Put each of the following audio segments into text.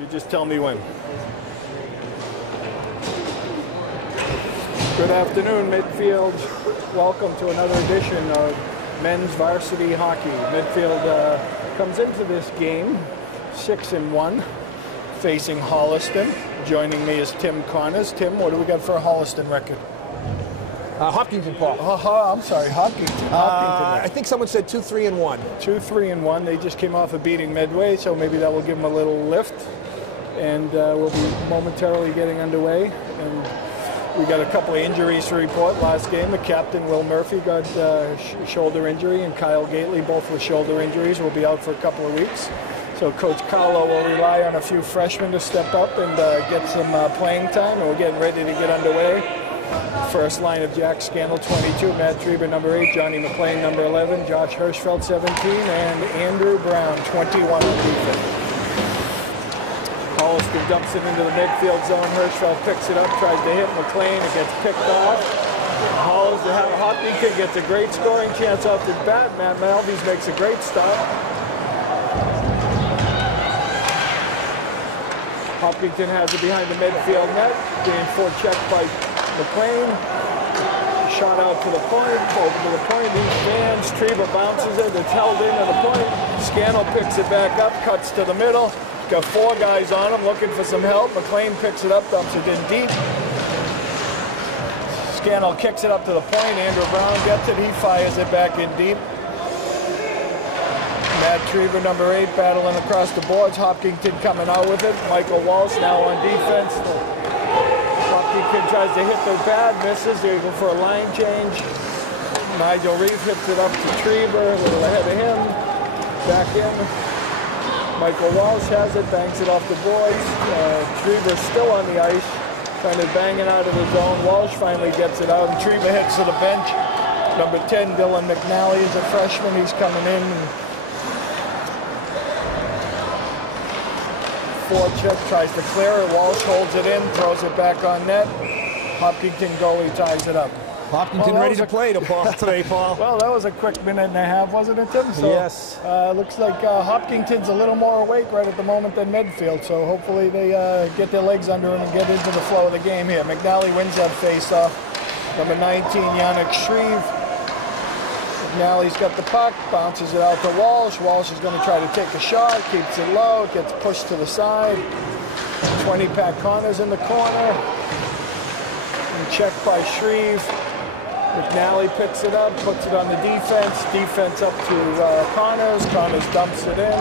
You just tell me when. Good afternoon, Medfield. Welcome to another edition of men's varsity hockey. Medfield comes into this game 6-1, facing Holliston. Joining me is Tim Connors. Tim, what do we got for a Holliston record? Hopkinton, Paul. I'm sorry, Hopkinton. I think someone said 2-3-1. 2-3-1. They just came off of beating Medway, so maybe that will give them a little lift. And we'll be momentarily getting underway. And we got a couple of injuries to report last game. The captain, Will Murphy, got shoulder injury, and Kyle Gately, both with shoulder injuries, will be out for a couple of weeks. So Coach Carlo will rely on a few freshmen to step up and get some playing time, and we're getting ready to get underway. First line of Jack Scannell, 22, Matt Trieber, number 8, Johnny McLean, number 11, Josh Hirschfeld, 17, and Andrew Brown, 21 on defense. Holliston dumps it into the midfield zone. Hirschfeld picks it up, tries to hit McLean. It gets picked off. Hopkinton gets a great scoring chance off the bat. Matt Malvies makes a great stop. Hopkinton has it behind the midfield net. Being forechecked by McLean. Shot out to the point, over to the point. He fans. Trieber bounces it. It's held into the point. Scannell picks it back up, cuts to the middle. Got 4 guys on him looking for some help. McLean picks it up, dumps it in deep. Scannell kicks it up to the point. Andrew Brown gets it. He fires it back in deep. Matt Trieber, number 8, battling across the boards. Hopkinton coming out with it. Michael Walsh now on defense. Hopkinton tries to hit the pad, misses. They go for a line change. Nigel Reeve hits it up to Trieber, a little ahead of him. Back in. Michael Walsh has it, banks it off the boards. Trieber still on the ice, kind of banging out of the zone. Walsh finally gets it out, and Trieber hits to the bench. Number 10, Dylan McNally, is a freshman. He's coming in. Forecheck, tries to clear it. Walsh holds it in, throws it back on net. Hopkinton goalie ties it up. Hopkinton ready to play today, Paul. Well, that was a quick minute and a half, wasn't it, Tim? So, yes. Looks like Hopkinton's a little more awake right at the moment than Medfield, so hopefully they get their legs under them and get into the flow of the game here. McNally wins that face-off. Number 19, Yannick Shreve. McNally's got the puck, bounces it out to Walsh. Walsh is going to try to take a shot, keeps it low, gets pushed to the side. 20, Pat Connors in the corner. And checked by Shreve. McNally picks it up, puts it on the defense. Defense up to Connors. Connors dumps it in.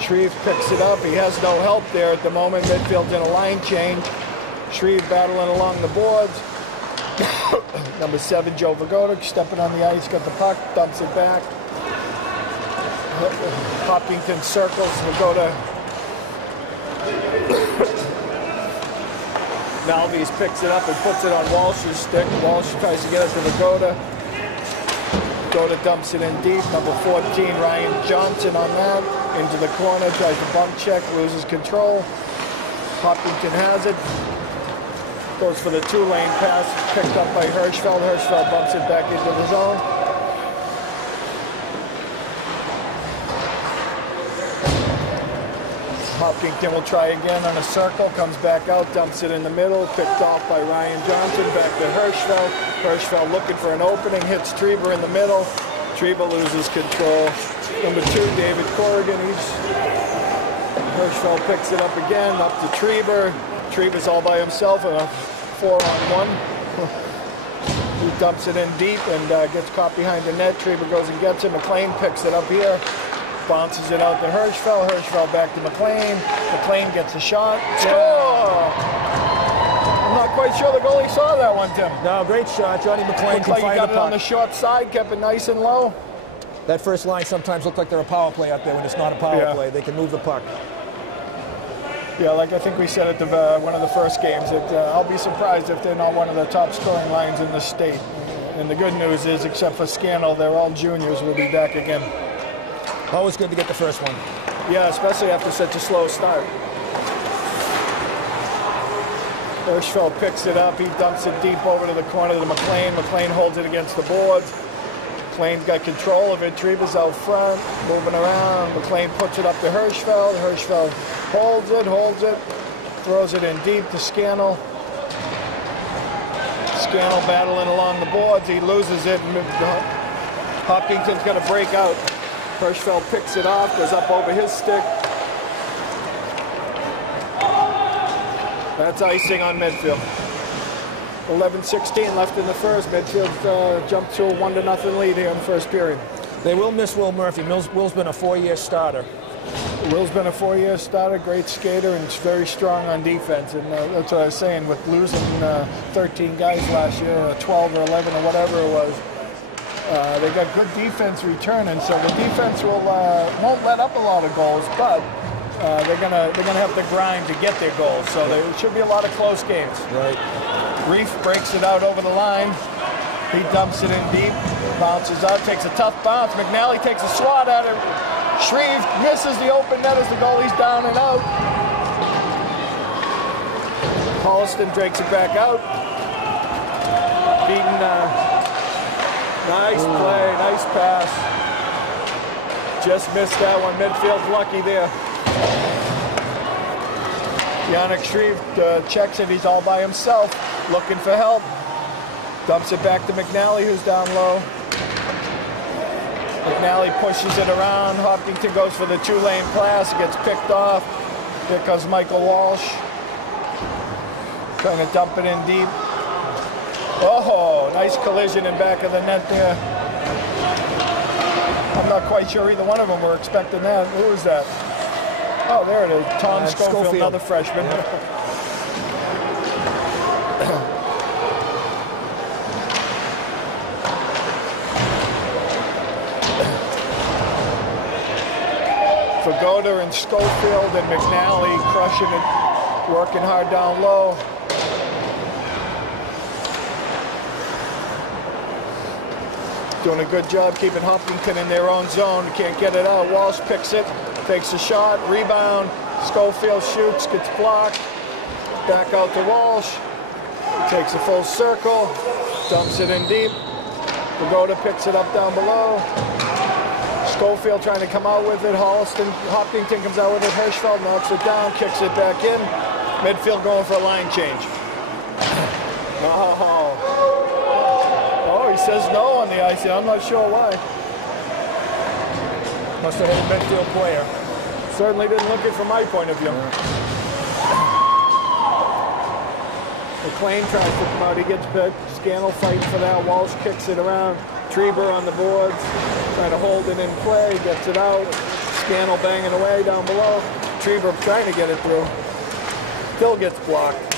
Shreve picks it up. He has no help there at the moment. Medfield's in a line change. Shreve battling along the boards. Number 7, Joe Vagoda, stepping on the ice, got the puck, dumps it back. Hopkinton circles. Vagoda. Malvies picks it up and puts it on Walsh's stick. Walsh tries to get it to Vagoda. Vagoda dumps it in deep. Number 14, Ryan Johnson on that. Into the corner, tries to bump check, loses control. Hopkinton has it. Goes for the 2-lane pass, picked up by Hirschfeld. Hirschfeld bumps it back into the zone. Hopkinton will try again on a circle, comes back out, dumps it in the middle, picked off by Ryan Johnson, back to Hirschfeld. Hirschfeld looking for an opening, hits Trieber in the middle. Trieber loses control. Number 2, David Corrigan. Hirschfeld picks it up again, up to Trieber. Trieber's all by himself in a 4-on-1. He dumps it in deep and gets caught behind the net. Trieber goes and gets it. McLean picks it up here. Bounces it out to Hirschfeld. Hirschfeld back to McLean. McLean gets a shot. Score! I'm not quite sure the goalie saw that one, Tim. No, great shot. Johnny McLean Looked like he got it on the short side, kept it nice and low. That first line sometimes looks like they're a power play out there when it's not a power play. They can move the puck. Yeah, like I think we said at one of the first games, that I'll be surprised if they're not one of the top scoring lines in the state. And the good news is, except for Scannell, they're all juniors. We'll be back again. Always good to get the first one. Yeah, especially after such a slow start. Hirschfeld picks it up. He dumps it deep over to the corner to McLean. McLean holds it against the boards. McLean's got control of it. Treber's out front, moving around. McLean puts it up to Hirschfeld. Hirschfeld holds it, throws it in deep to Scannell. Scannell battling along the boards. He loses it. Hopkinton's going to break out. Hirschfeld picks it off, goes up over his stick. That's icing on Medfield. 11:16 left in the first. Medfield jumped to a 1-0 lead here in the first period. They will miss Will Murphy. Will's been a 4-year starter. Will's been a 4-year starter, great skater, and very strong on defense. And that's what I was saying, with losing 13 guys last year, or 12 or 11 or whatever it was. They got good defense returning, so the defense won't let up a lot of goals, but they're gonna have to grind to get their goals. So there should be a lot of close games. Right. Reef breaks it out over the line. He dumps it in deep, bounces out, takes a tough bounce. McNally takes a swat at it. Shreve misses the open net as the goalie's down and out. Holliston takes it back out. Beaten. Nice play, nice pass. Just missed that one. Medfield's lucky there. Yannick Shreve checks it. He's all by himself, looking for help. Dumps it back to McNally, who's down low. McNally pushes it around. Hopkinton goes for the 2-lane pass. It gets picked off. Here comes Michael Walsh. Trying to dump it in deep. Oh, nice collision in back of the net there. I'm not quite sure either one of them were expecting that. Who was that? Oh, there it is. Tom Schofield, another freshman. Yeah. Pagoda and Schofield and McNally crushing it, working hard down low. Doing a good job keeping Hopkinton in their own zone. Can't get it out. Walsh picks it, takes a shot, rebound. Schofield shoots, gets blocked. Back out to Walsh. Takes a full circle, dumps it in deep. Pagoda picks it up down below. Schofield trying to come out with it. Hopkinton comes out with it. Hirschfeld knocks it down, kicks it back in. Medfield going for a line change. Oh, he says no on the ice. I'm not sure why. Must have hit a Medfield player. Certainly didn't look it from my point of view. McLean tries to come out. He gets picked. Scannell fighting for that. Walsh kicks it around. Treber on the boards, trying to hold it in play, gets it out. Scannell banging away down below. Treber trying to get it through. Still gets blocked.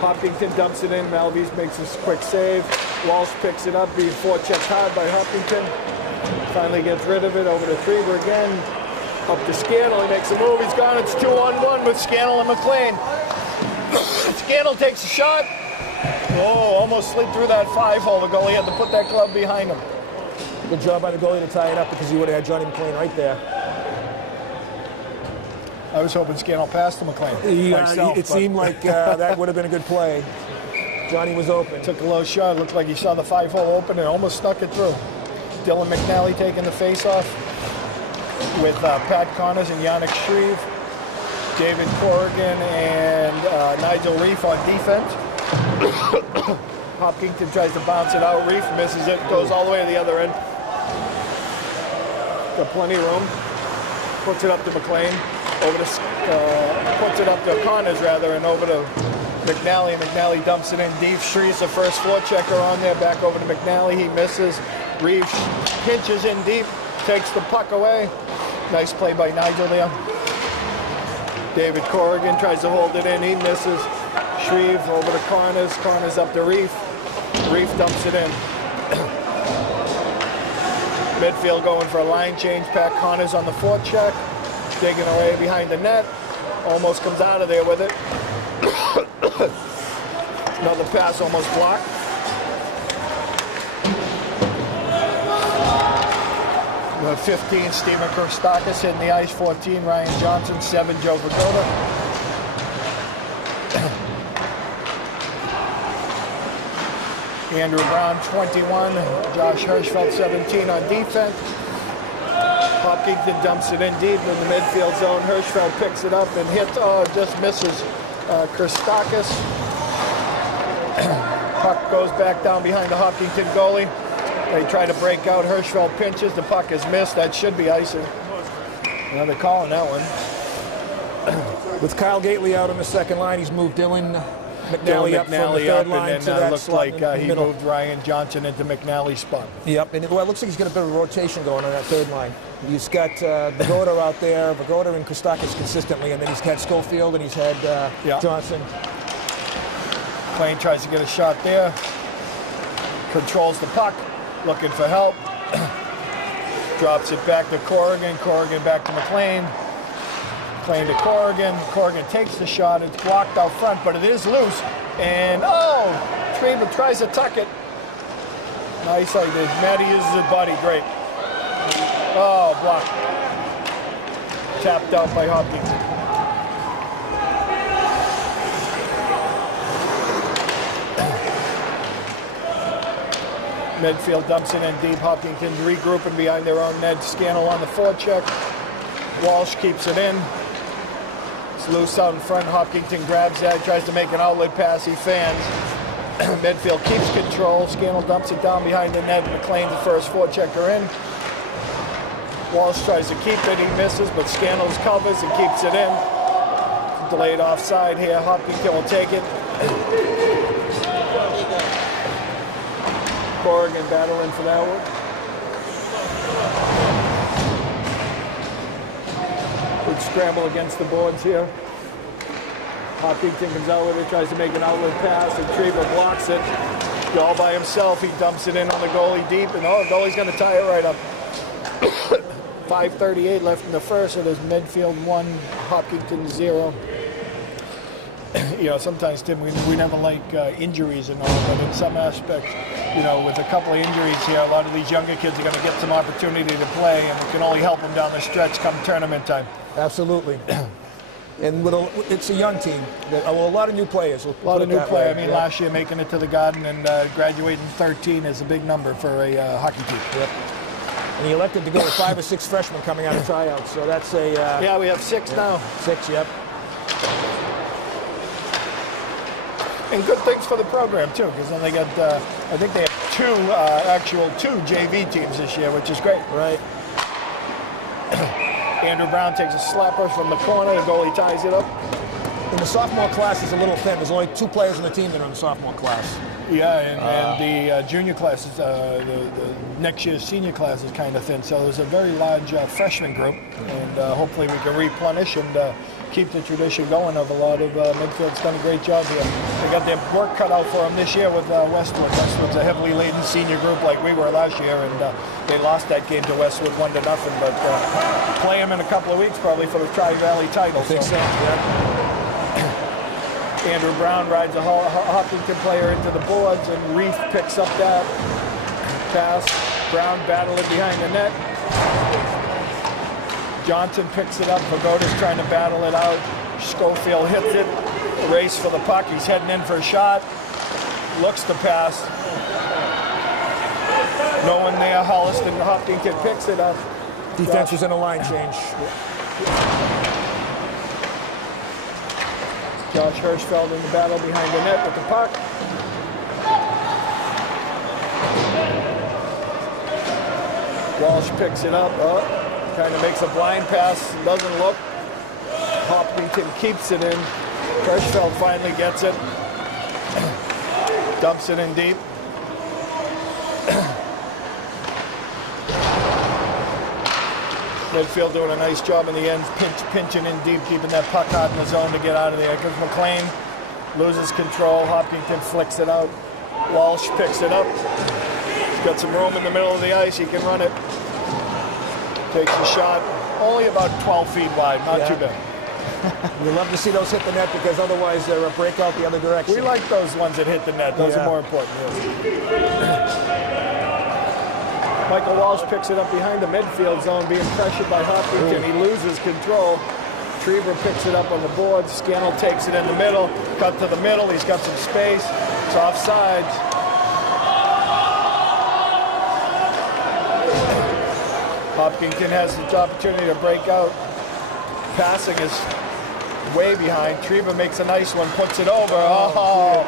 Hopkinton dumps it in. Malvese makes a quick save. Walsh picks it up, being forechecked hard by Hopkinton. Finally gets rid of it, over to Treber again. Up to Scannell, he makes a move, he's gone. It's 2-on-1 with Scannell and McLean. Scannell takes a shot. Oh, almost slid through that 5-hole. The goalie had to put that glove behind him. Good job by the goalie to tie it up, because he would have had Johnny McLean right there. I was hoping Scannell passed to McLean. It seemed like that would have been a good play. Johnny was open. Took a low shot. Looked like he saw the 5-hole open and almost snuck it through. Dylan McNally taking the face-off with Pat Connors and Yannick Shreve. David Corrigan and Nigel Reef on defense. Hopkinton tries to bounce it out. Reef misses it, goes all the way to the other end. Got plenty of room. Puts it up to McLean. Puts it up to Connors rather, and over to McNally. McNally dumps it in deep. Shreve's the first floor checker on there. Back over to McNally. He misses. Reef pinches in deep, takes the puck away. Nice play by Nigel there. David Corrigan tries to hold it in. He misses. Shreve over to Connors. Connors up to Reef. Reef dumps it in. Medfield going for a line change. Pat Connors on the forecheck. Digging away behind the net. Almost comes out of there with it. Another pass almost blocked. Number 15, Steven Kostakis hitting the ice. 14, Ryan Johnson. 7, Joe Pagoda. Andrew Brown, 21. Josh Hirschfeld, 17 on defense. Hopkinton dumps it in deep in the midfield zone. Hirschfeld picks it up and hits, just misses Christakis. Puck goes back down behind the Hopkinton goalie. They try to break out. Hirschfeld pinches. The puck is missed. That should be icing. Now they're calling that one. With Kyle Gately out on the second line, he's moved Dylan McNally up from the third line and to then that looked slot like in the he middle. moved Ryan Johnson into McNally's spot. Yep, and well, it looks like he's got a bit of a rotation going on that third line. He's got Vagoda out there, Vagoda and Christakis consistently, and then he's had Schofield and he's had Johnson. McLean tries to get a shot there. Controls the puck, looking for help. Drops it back to Corrigan. Corrigan back to McLean. McLean to Corrigan. Corrigan takes the shot. It's blocked out front, but it is loose. And Treba tries to tuck it. Nice idea. Matty uses his body. Great. Oh, blocked. Tapped out by Hopkins. Medfield dumps it in deep. Hopkinton regrouping behind their own net. Scannell on the forecheck. Walsh keeps it in. It's loose out in front. Hopkinton grabs that, tries to make an outlet pass. He fans. Medfield keeps control. Scannell dumps it down behind the net. McLean's the first forechecker in. Walsh tries to keep it. He misses, but Scannell covers and keeps it in. Delayed offside here. Hopkinton will take it. Corrigan battling for that one. Good scramble against the boards here. Hopkinton comes out with it, tries to make an outlet pass, and Treba blocks it. All by himself, he dumps it in on the goalie deep, and the goalie's going to tie it right up. 5:38 left in the first, so there's Medfield 1, Hopkinton 0. You know, sometimes, Tim, we never like injuries and all, but in some aspects, you know, with a couple of injuries here, a lot of these younger kids are going to get some opportunity to play, and it can only help them down the stretch come tournament time. Absolutely. And it's a young team. A lot of new players. A lot of new players. I mean, last year making it to the Garden and graduating 13 is a big number for a hockey team. Yep. And he elected to go with 5 or 6 freshmen coming out of tryouts, so that's a... yeah, we have 6 now. 6, yep. And good things for the program, too, because then they got, I think they have two JV teams this year, which is great. Right. Andrew Brown takes a slapper from the corner. The goalie ties it up. And the sophomore class is a little thin. There's only 2 players on the team that are in the sophomore class. Yeah, and the junior class, is, the next year's senior class is kind of thin. So there's a very large freshman group, and hopefully we can replenish and keep the tradition going of a lot of Medfield's done a great job here. They got their work cut out for them this year with Westwood. Westwood's a heavily laden senior group like we were last year, and they lost that game to Westwood 1-0, but play them in a couple of weeks probably for the Tri-Valley title. I think so, yeah. Andrew Brown rides a Hopkinton player into the boards, and Reef picks up that pass. Brown battling behind the net. Johnson picks it up. Vagoda's trying to battle it out. Schofield hits it. Race for the puck. He's heading in for a shot. Looks to pass. No one there. Holliston Hopkinton picks it up. Defense was in a line change. Josh Hirschfeld in the battle behind the net with the puck. Walsh picks it up. Kind of makes a blind pass. Doesn't look. Hopkinton keeps it in. Hirschfeld finally gets it. Dumps it in deep. Medfield doing a nice job in the end, pinching in deep, keeping that puck out in the zone to get out of there. Because McLean loses control. Hopkinton flicks it out. Walsh picks it up. He's got some room in the middle of the ice. He can run it. Takes a shot. Only about 12 feet wide. Not too bad. You love to see those hit the net because otherwise they're a breakout the other direction. We like those ones that hit the net. Those are more important. Michael Walsh picks it up behind the midfield zone, being pressured by Hopkinton. He loses control. Treba picks it up on the board. Scannell takes it in the middle. Cut to the middle. He's got some space. It's offsides. Hopkinton has the opportunity to break out. Passing is way behind. Treba makes a nice one, puts it over. Oh,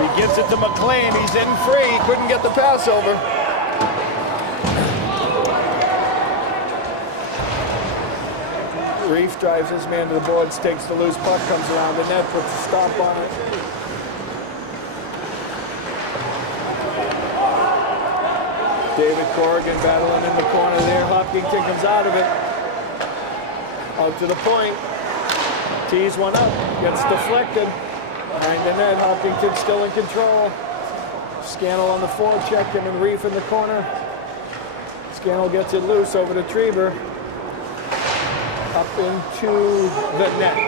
he gives it to McLean. He's in free. Couldn't get the pass over. Reef drives his man to the boards, takes the loose puck, comes around the net, puts a stop on it. David Corrigan battling in the corner there. Hopkinton comes out of it. Out to the point. Tees one up. Gets deflected. Behind the net. Hopkinton still in control. Scannell on the forecheck. Him and Reef in the corner. Scannell gets it loose over to Treba. Up into the net.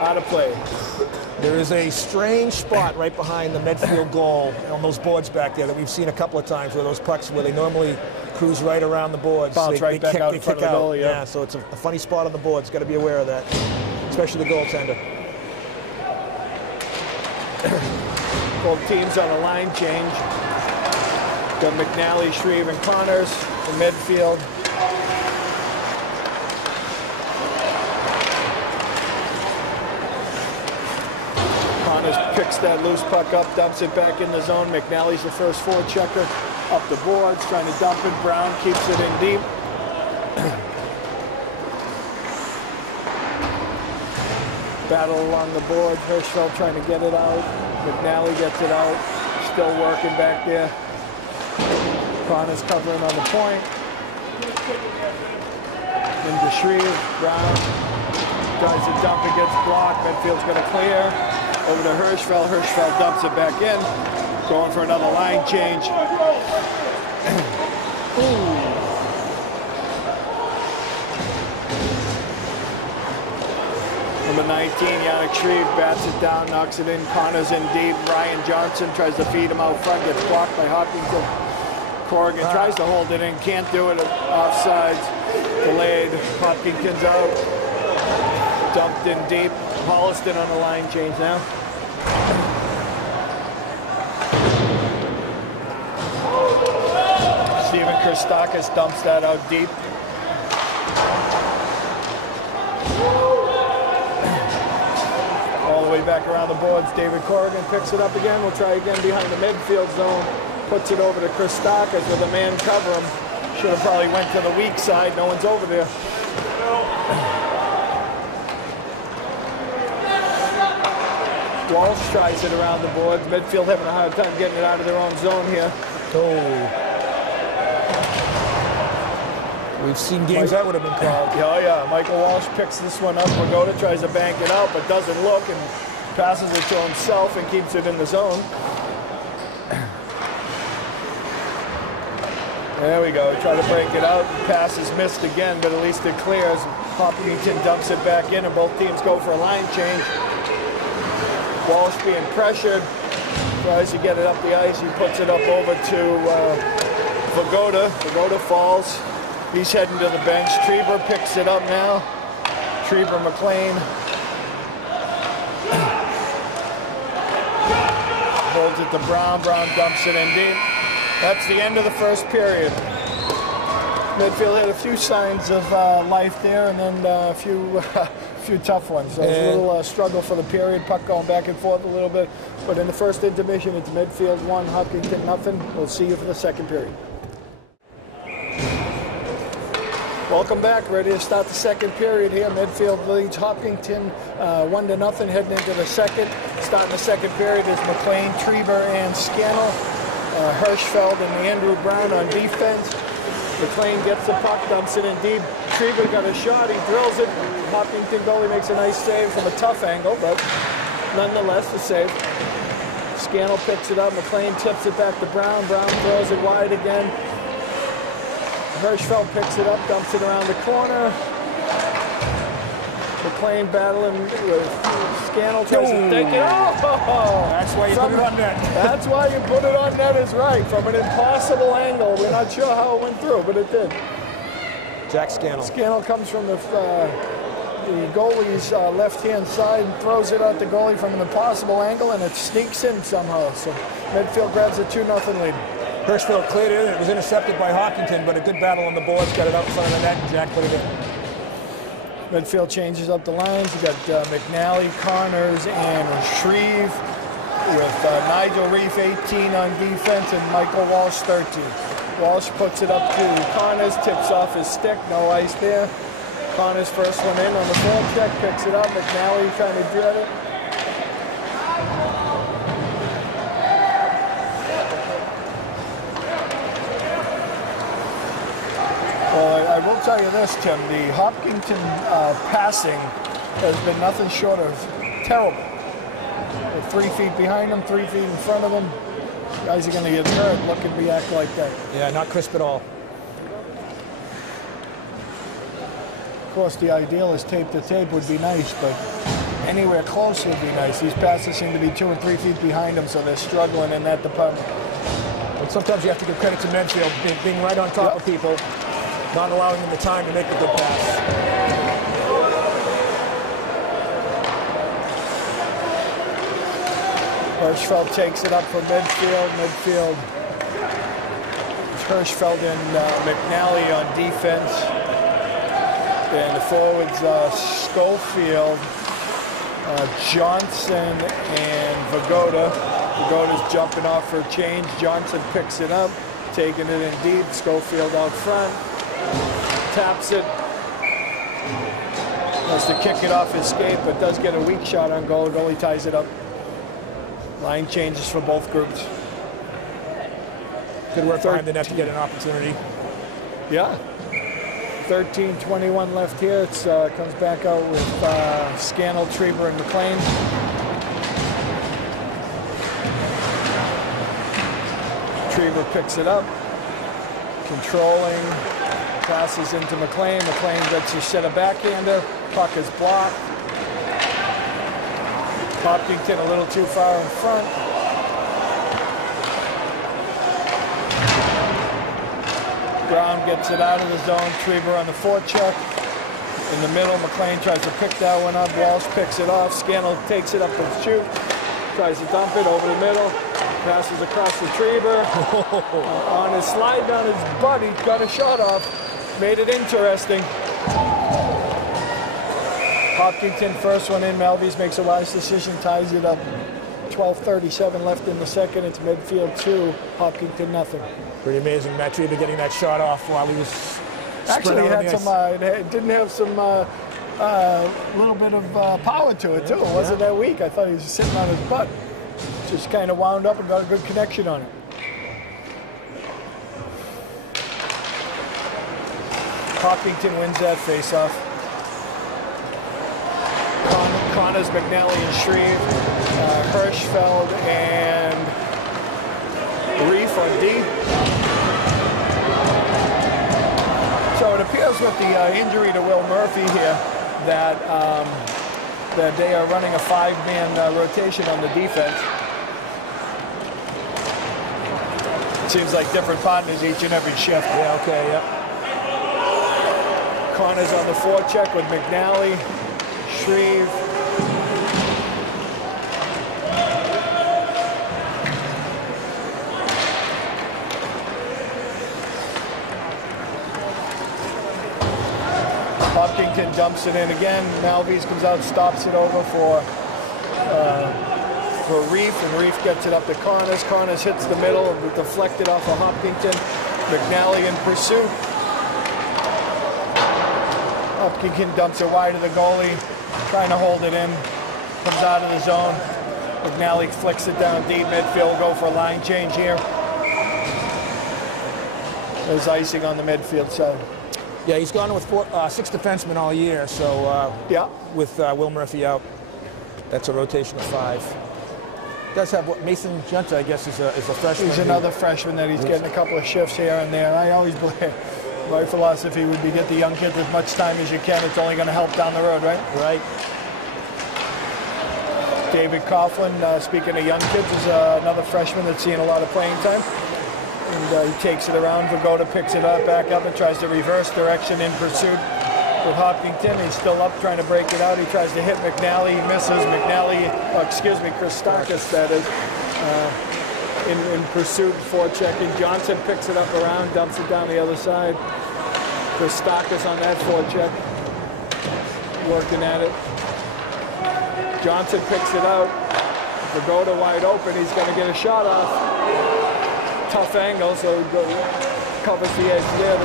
Out of play. There is a strange spot right behind the Medfield goal on those boards back there that we've seen a couple of times where those pucks, where they normally cruise right around the boards. Bounce right back out in front of the goal, yeah. So it's a funny spot on the boards. Got to be aware of that, especially the goaltender. Both teams on a line change. Got McNally, Shreve, and Connors in Medfield. Connors picks that loose puck up, dumps it back in the zone. McNally's the first forechecker. Up the boards, trying to dump it. Brown keeps it in deep. Battle along the board. Hirschfeld trying to get it out. McNally gets it out. Still working back there. Connors covering on the point. Into Shreve. Brown tries to dump. It gets blocked. Medfield's going to clear. Over to Hirschfeld. Hirschfeld dumps it back in. Going for another line change. Number 19, Yannick Shreve bats it down, knocks it in. Connors in deep. Ryan Johnson tries to feed him out front, gets blocked by Hopkinton. Corrigan tries to hold it in, can't do it. Offsides, delayed. Hopkinton's out. Dumped in deep. Holliston on the line change now. Steven Christakis dumps that out deep. All the way back around the boards. David Corrigan picks it up again. We'll try again behind the midfield zone. Puts it over to Christakis with a man cover him. Should have probably went to the weak side. No one's over there. Walsh tries it around the boards. Medfield having a hard time getting it out of their own zone here. We've seen games that would have been called. Oh yeah, Michael Walsh picks this one up. Pagoda tries to bank it out, but doesn't look and passes it to himself and keeps it in the zone. There we go. Try to break it out. Pass is missed again, but at least it clears. Hopkinton dumps it back in, and both teams go for a line change. Walsh being pressured, tries to get it up the ice. He puts it up over to Pagoda. Pagoda falls. He's heading to the bench. Treba picks it up now. Treba McLean. Holds it to Brown. Brown dumps it in deep. That's the end of the first period. Medfield had a few signs of life there, and then a few tough ones. So it was a little struggle for the period. Puck going back and forth a little bit. But in the first intermission, it's Medfield 1, Hopkinton nothing. We'll see you for the second period. Welcome back. Ready to start the second period here. Medfield leads Hopkinton 1-0 heading into the second. Starting the second period is McLean, Treba, and Scannell. Hirschfeld and Andrew Brown on defense. McLean gets the puck, dumps it in deep. Treba got a shot, he drills it. Hopkinton goalie makes a nice save from a tough angle, but nonetheless a save. Scannell picks it up, McLean tips it back to Brown. Brown throws it wide again. Hirschfeld picks it up, dumps it around the corner. McLean battling with Scannell, tries to take it. Oh! That's why you put it on net. That's why you put it on net is right. From an impossible angle. We're not sure how it went through, but it did. Jack Scannell. Scannell comes from the goalie's left-hand side and throws it at the goalie from an impossible angle, and it sneaks in somehow. So Medfield grabs a 2-0 lead. Hirschfeld cleared it. It was intercepted by Hopkinton, but a good battle on the boards. Got it out in front of the net, and Jack put it in. Medfield changes up the lines. You got McNally, Connors, and Shreve, with Nigel Reef 18 on defense and Michael Walsh 13. Walsh puts it up to Connors, tips off his stick, no ice there. Connors first one in on the forecheck, picks it up. McNally trying to dread it. Well, I will tell you this, Tim, the Hopkinton passing has been nothing short of terrible. They're 3 feet behind them, 3 feet in front of them. Guys are going to get hurt, look and react like that. Yeah, not crisp at all. Of course, the ideal is tape to tape would be nice, but anywhere close would be nice. These passes seem to be 2 or 3 feet behind them, so they're struggling in that department. But sometimes you have to give credit to Medfield, being right on top of people, not allowing them the time to make the good pass. Hirschfeld takes it up for Medfield. Medfield, Hirschfeld and McNally on defense. And the forwards, Schofield, Johnson, and Vagoda. Vagoda's jumping off for a change. Johnson picks it up, taking it in deep. Schofield out front. Taps it. Has to kick it off his skate, but does get a weak shot on goal. Goalie ties it up. Line changes for both groups. Good work behind the net to get an opportunity. Yeah. 13:21 left here. It comes back out with Scannell, Trieber, and McLean. Trieber picks it up. Controlling. Passes into McLean. McLean gets a set of backhander. Puck is blocked. Hopkinton a little too far in front. Brown gets it out of the zone. Trieber on the forecheck. In the middle, McLean tries to pick that one up. Walsh picks it off. Scannell takes it up to shoot. Tries to dump it over the middle. Passes across to Trieber. On his slide down his butt, he got a shot off. Made it interesting. Hopkinton first one in. Malvies makes a wise decision, ties it up. 12:37 left in the second. It's Medfield 2, Hopkinton nothing. Pretty amazing, Matt Trieber getting that shot off while he was actually had some. It didn't have some little bit of power to it too. It wasn't that weak. I thought he was sitting on his butt. Just kind of wound up and got a good connection on it. Hopkinton wins that face-off. Connors, McNally, and Shreve, Hirschfeld, and Reef on D. So it appears with the injury to Will Murphy here that that they are running a 5-man rotation on the defense. It seems like different partners each and every shift. Yeah, okay, yeah. Connors on the forecheck with McNally, Shreve. Hopkinton dumps it in again. Malvies comes out, stops it over for Reef, and Reef gets it up to Connors. Connors hits the middle, deflected off of Hopkinton. McNally in pursuit. Hopkinton dumps it wide to the goalie, trying to hold it in. Comes out of the zone. McNally flicks it down deep. Medfield go for a line change here. There's icing on the Medfield side. Yeah, he's gone with 6 defensemen all year, so yeah. With Will Murphy out, that's a rotation of 5. Does have what Mason Junta, I guess, is a freshman. He's another freshman that he's getting a couple of shifts here and there. I always believe my philosophy would be get the young kids as much time as you can. It's only going to help down the road, right? Right. David Coughlin, speaking of young kids, is another freshman that's seeing a lot of playing time. And he takes it around. Vagoda picks it up, back up, and tries to reverse direction in pursuit with Hopkinton. He's still up trying to break it out. He tries to hit McNally. He misses. McNally, Christakis, that is. in pursuit, forechecking. Johnson picks it up around, dumps it down the other side. Christakis on that forecheck, working at it. Johnson picks it out. Vagoda wide open. He's going to get a shot off. Tough angle, so he covers the edge there.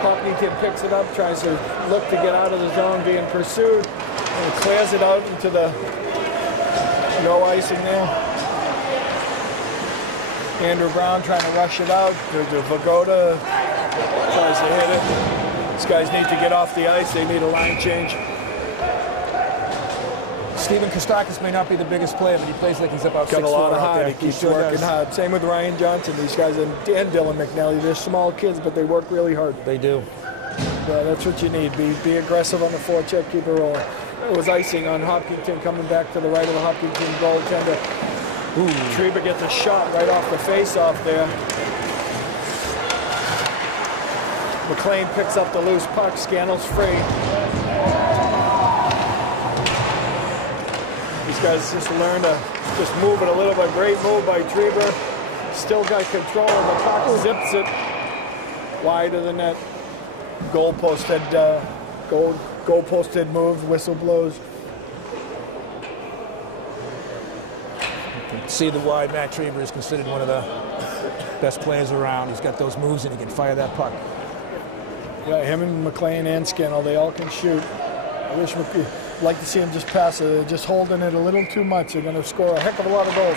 Hopkinton picks it up, tries to look to get out of the zone, being pursued, and clears it out into the no icing there. Andrew Brown trying to rush it out. Vagoda tries to hit it. These guys need to get off the ice. They need a line change. Steven Christakis may not be the biggest player, but he plays like he's about 6'4". Got a lot of heart. He keeps sure working does. hard. Same with Ryan Johnson. These guys and Dylan McNally. They're small kids, but they work really hard. They do. Yeah, that's what you need. Be aggressive on the forecheck. Keep it rolling. It was icing on Hopkinton coming back to the right of the Hopkinton goaltender. Treba gets a shot right off the face-off there. McLean picks up the loose puck. Scannell's free. These guys just learn to just move it a little bit. Great move by Treba. Still got control of the puck. Zips it wide of the net. Goalpost had moved. Whistle blows. You can see the wide Matt Treba is considered one of the best players around. He's got those moves and he can fire that puck. Yeah, him and McLean and Scannell, they all can shoot. I wish I'd like to see him just pass it. They're just holding it a little too much. They're going to score a heck of a lot of goals.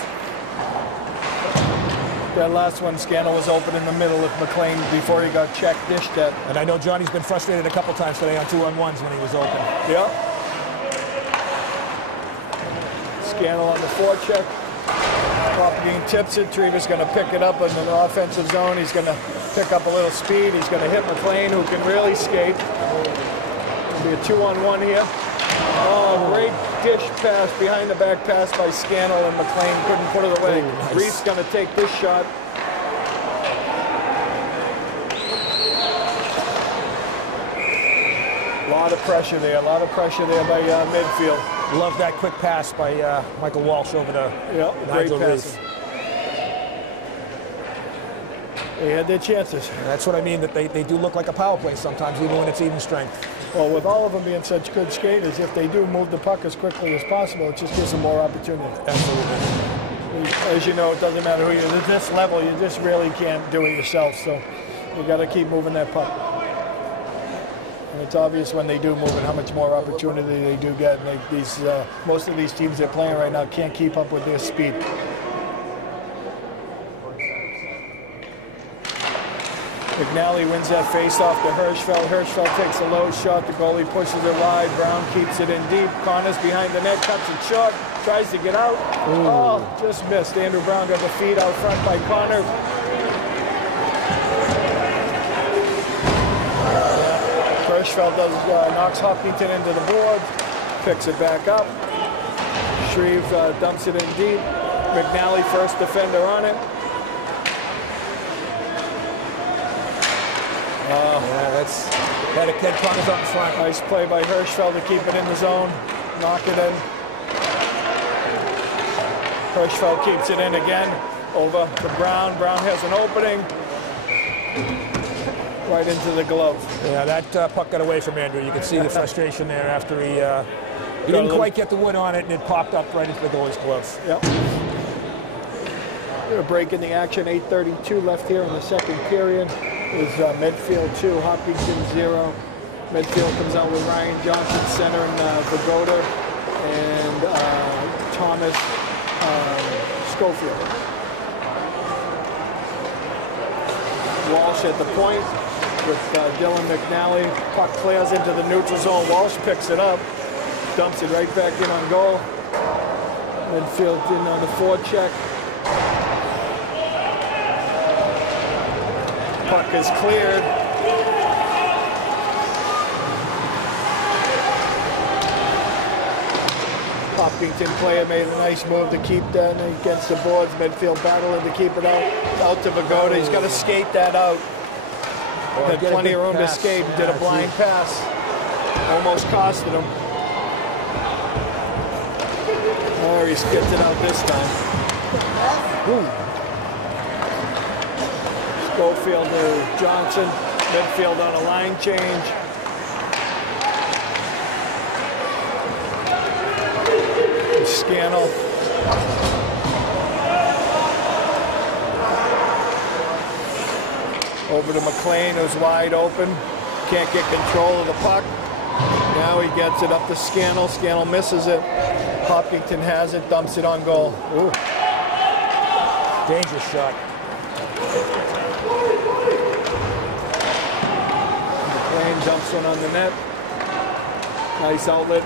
That last one, Scannell was open in the middle with McLean before he got checked, dished at. And I know Johnny's been frustrated a couple times today on 2-on-1s when he was open. Yeah. Scannell on the forecheck. Hopkinton tips it. Treva's going to pick it up in the offensive zone. He's going to pick up a little speed. He's going to hit McLean, who can really skate. It'll be a 2-on-1 here. Oh, great dish pass, behind the back pass by Scannell, and McLean couldn't put it away. Nice. Reed's going to take this shot. A lot of pressure there by Medfield. Love that quick pass by Michael Walsh over to Nigel Reed. They had their chances. And that's what I mean, that they do look like a power play sometimes, even when it's even strength. Well, with all of them being such good skaters, if they do move the puck as quickly as possible, it just gives them more opportunity. Absolutely. As you know, it doesn't matter who you are. At this level, you just really can't do it yourself, so you got to keep moving that puck. And it's obvious when they do move it how much more opportunity they do get. And most of these teams they're playing right now can't keep up with their speed. McNally wins that face-off to Hirschfeld. Hirschfeld takes a low shot. The goalie pushes it wide. Brown keeps it in deep. Connors behind the net, cuts it short. Tries to get out. Ooh. Oh, just missed. Andrew Brown got the feed out front by Connor. Hirschfeld knocks Hopkinton into the board. Picks it back up. Shreve dumps it in deep. McNally first defender on it. Had a kid Connors up in front. Nice play by Hirschfeld to keep it in the zone. Knock it in. Hirschfeld keeps it in again. Over to Brown. Brown has an opening. Right into the glove. Yeah, that puck got away from Andrew. You can see the frustration there after he didn't quite get the wood on it, and it popped up right into the goalie's glove. Yep. We're breaking the action. 8:32 left here in the second period. It was Medfield 2, Hopkinton 0. Medfield comes out with Ryan Johnson, center, and Vagoda, and Thomas Schofield. Walsh at the point with Dylan McNally. Puck clears into the neutral zone. Walsh picks it up, dumps it right back in on goal. Medfield in on the forecheck. Puck is cleared. Hopkinton player made a nice move to keep that against the boards. Medfield battling to keep it out to Vagoda. He's got to skate that out. Had plenty of room to skate. Did a blind pass. Almost costed him. Oh, he skipped it out this time. Ooh. Schofield to Johnson. Medfield on a line change. Scannell. Over to McLean, who's wide open. Can't get control of the puck. Now he gets it up to Scannell. Scannell misses it. Hopkinton has it, dumps it on goal. Ooh. Dangerous shot. McLean dumps one on the net. Nice outlet.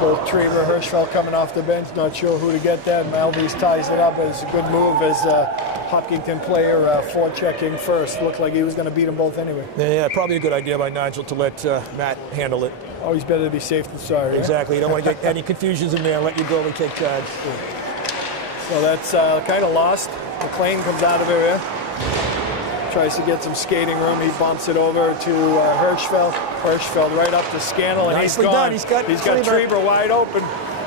Both Trieber, Hirschfeld coming off the bench. Not sure who to get that. Malvese ties it up. It's a good move as Hopkinton player forechecking first. Looked like he was going to beat them both anyway. Yeah, probably a good idea by Nigel to let Matt handle it. Always better to be safe than sorry. Exactly. You don't want to get any confusions in there. Let your goalie take charge. So that's kind of lost. McLean comes out of area. Tries to get some skating room. He bumps it over to Hirschfeld. Hirschfeld right up to Scannell, and Nicely he's gone. done. He's got Trieber wide open.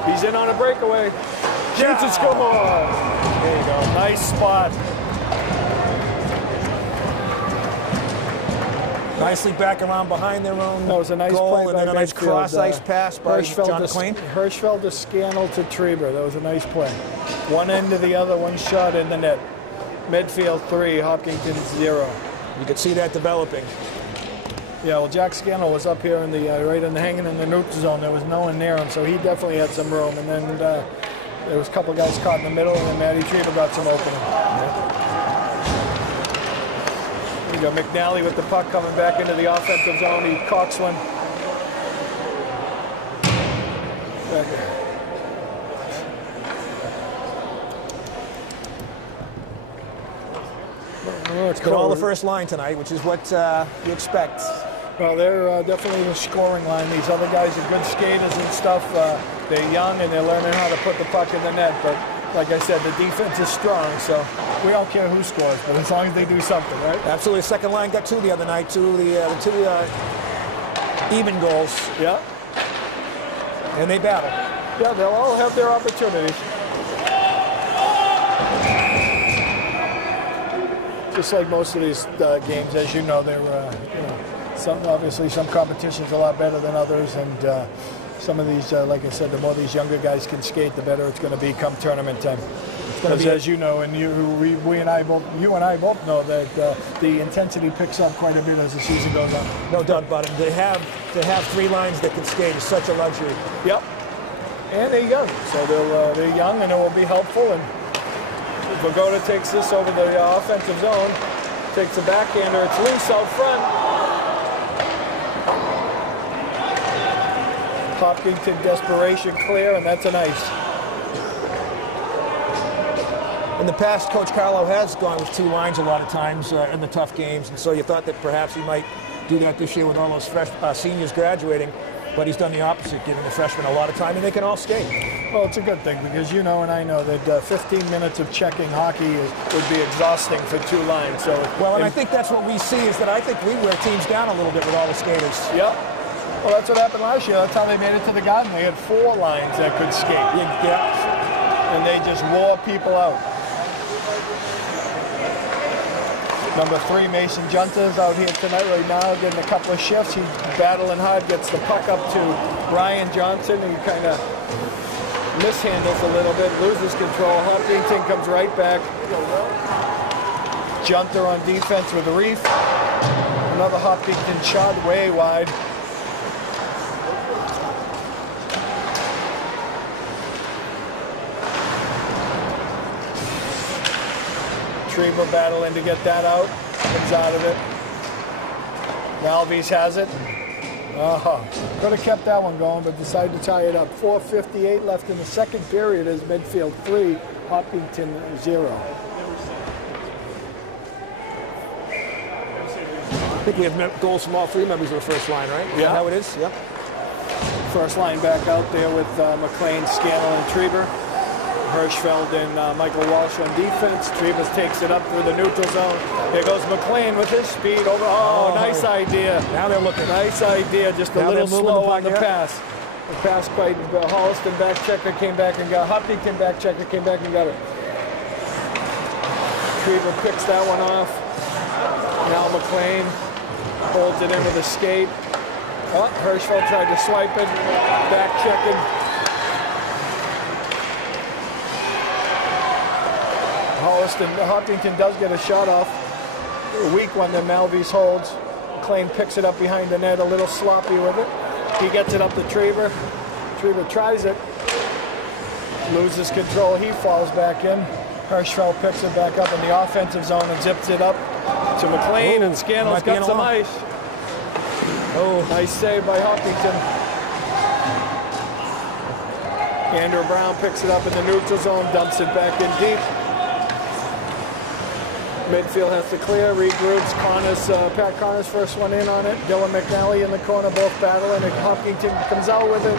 He's in on a breakaway. Shoots and scores. There you go. Nice spot. Nicely back around behind their own That was a nice goal, play and by then a nice Medfield. cross-ice pass by John McLean. Hirschfeld to Scannell to Trieber. That was a nice play. One end to the other, one shot in the net. Medfield 3, Hopkinton 0. You could see that developing. Yeah, well, Jack Scannell was up here in the right in the hanging in the neutral zone. There was no one near him, so he definitely had some room. And then there was a couple guys caught in the middle, and then Matty Trieber got some opening. You got McNally with the puck coming back into the offensive zone. He cocks one. Back here. It's got all the first line tonight, which is what you expect. Well, they're definitely the scoring line. These other guys are good skaters and stuff. They're young and they're learning how to put the puck in the net. But like I said, the defense is strong, so we don't care who scores, but as long as they do something, right? Absolutely. Second line got two the other night, the two even goals. Yeah. And they battle. Yeah, they'll all have their opportunities. Just like most of these games, as you know, they're obviously some competition's a lot better than others, and some of these, like I said, the more these younger guys can skate, the better it's going to be come tournament time. Because as you know, and you and I both know that the intensity picks up quite a bit as the season goes on. No doubt about it. To have three lines that can skate is such a luxury. Yep. And they're young, so they're young, and it will be helpful. And Vagoda takes this over the offensive zone, takes a backhander, it's loose out front. Hopkinton desperation clear, and that's an ice. In the past, Coach Carlo has gone with two lines a lot of times in the tough games, and so you thought that perhaps he might do that this year with all those seniors graduating, but he's done the opposite, giving the freshmen a lot of time, and they can all skate. Well, it's a good thing because you know and I know that 15 minutes of checking hockey would be exhausting for two lines. So I think that's what we see is that I think we wear teams down a little bit with all the skaters. Yep. Well, that's what happened last year. That's how they made it to the Garden. They had 4 lines that could skate. Yeah. And they just wore people out. Number 3, Mason Junta's out here tonight right now, getting a couple of shifts. He's battling hard, gets the puck up to Ryan Johnson, and he kind of mishandles a little bit, loses control. Hopkinton comes right back. Junta on defense with a reef. Another Hopkinton shot way wide. Trieber battling to get that out. Comes out of it. Malvese has it. Could have kept that one going, but decided to tie it up. 4:58 left in the second period as Medfield 3, Hopkinton 0. I think we have goals from all 3 members of the first line, right? Is that how it is? Yep. First line back out there with McLean, Scannell, and Trieber. Hirschfeld and Michael Walsh on defense. Trieber takes it up through the neutral zone. There goes McLean with his speed over. Oh, nice idea. Now they're looking. Nice idea. Just a little slow on the pass. The pass by Holliston, back checker, came back and got Hopkinton, back checker, came back and got it. Trieber picks that one off. Now McLean holds it in with a skate. Oh, Hirschfeld tried to swipe it. Back checking. Hopkinton does get a shot off. A weak one that Malvese holds. McLean picks it up behind the net, a little sloppy with it. He gets it up to Trieber. Trieber tries it. Loses control. He falls back in. Hirschfeld picks it back up in the offensive zone and zips it up to McLean, and Scannell's got some ice. Oh, nice save by Hopkinton. Andrew Brown picks it up in the neutral zone, dumps it back in deep. Medfield has to clear, regroups. Pat Connors first one in on it. Dylan McNally in the corner, both battling, and Hopkinton comes out with it.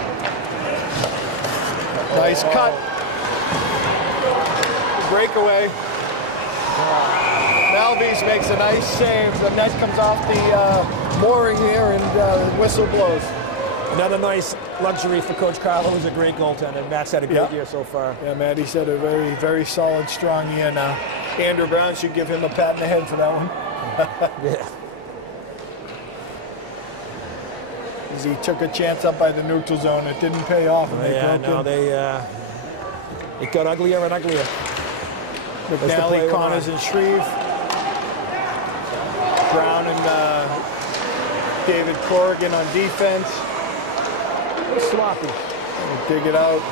Nice cut. Breakaway. Malvese makes a nice save. The net comes off the mooring here, and the whistle blows. Another nice luxury for Coach Carlo, who's a great goaltender. Matt's had a great year so far. Yeah, Matt, he's had a very, very solid, strong year now. Andrew Brown should give him a pat in the head for that one. Yeah. As he took a chance up by the neutral zone, it didn't pay off. It got uglier and uglier. McNally, Connors, and Shreve. Brown and David Corrigan on defense. Sloppy. Dig it out.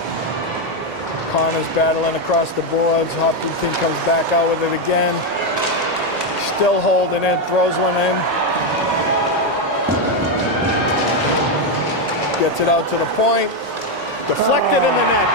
Connors battling across the boards. Hopkinton comes back out with it again. Still holding it. Throws one in. Gets it out to the point. Deflected in the net.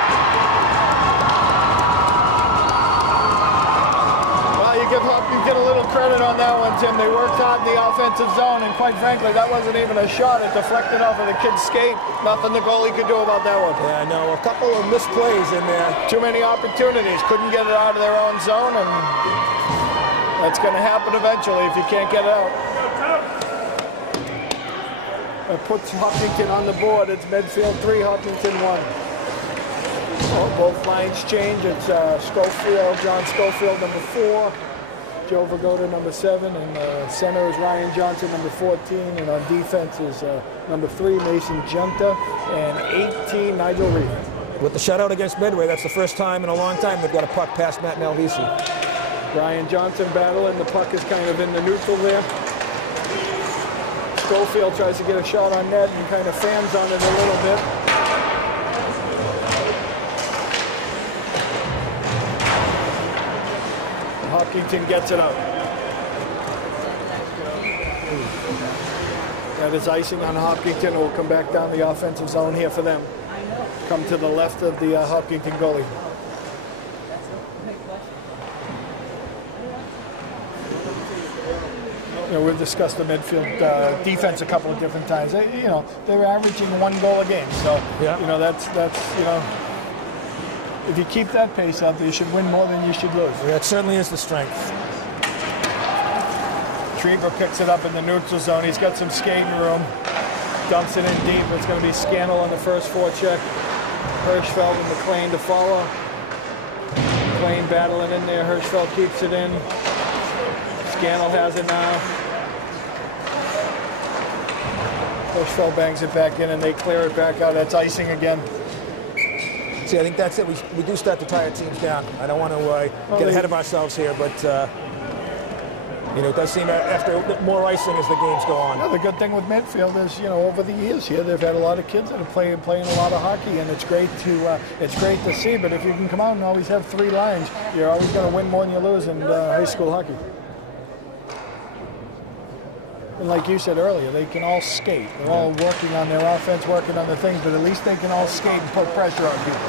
You give Hopkinton a little credit on that one, Tim. They worked hard in the offensive zone, and quite frankly, that wasn't even a shot. It deflected off of the kid's skate. Nothing the goalie could do about that one. Yeah, no, a couple of misplays in there. Too many opportunities. Couldn't get it out of their own zone, and that's going to happen eventually if you can't get it out. That puts Hopkinton on the board. It's Medfield 3, Hopkinton 1. Both lines change. It's Schofield, John Schofield, number 4. Joe Vagoda, number 7. And center is Ryan Johnson, number 14. And on defense is number 3, Mason Junta. And 18, Nigel Reed. With the shutout against Midway, that's the first time in a long time they've got a puck past Matt Malvese. Ryan Johnson battling. The puck is kind of in the neutral there. Schofield tries to get a shot on net and kind of fans on it a little bit. Hopkinton gets it out. That is icing on Hopkinton. It will come back down the offensive zone here for them. Come to the left of the Hopkinton goalie. We've discussed the Medfield defense a couple of different times. They're averaging 1 goal a game. So, that's if you keep that pace up, you should win more than you should lose. That certainly is the strength. Trieber picks it up in the neutral zone. He's got some skating room. Dumps it in deep. It's going to be Scannell on the first forecheck. Hirschfeld and McLean to follow. McLean battling in there. Hirschfeld keeps it in. Scannell has it now. Hirschfeld bangs it back in, and they clear it back out. That's icing again. See, I think that's it. We do start to tie our teams down. I don't want to get ahead of ourselves here, but it does seem after more icing as the games go on. Well, the good thing with Medfield is, over the years here, they've had a lot of kids that are playing a lot of hockey, and it's great to see. But if you can come out and always have 3 lines, you're always going to win more than you lose in high school hockey. And like you said earlier, they can all skate. They're all working on their offense, working on the things, but at least they can all skate and put pressure on people.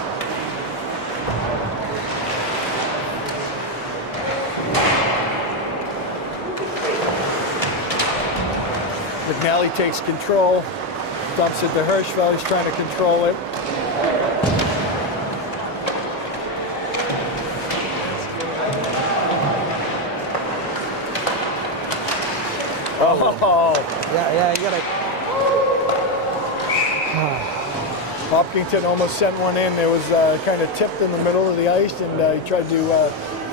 McNally takes control, dumps it to Hirschfeld. He's trying to control it. Oh. Yeah, you gotta. Hopkinton almost sent one in. It was kind of tipped in the middle of the ice, and he tried to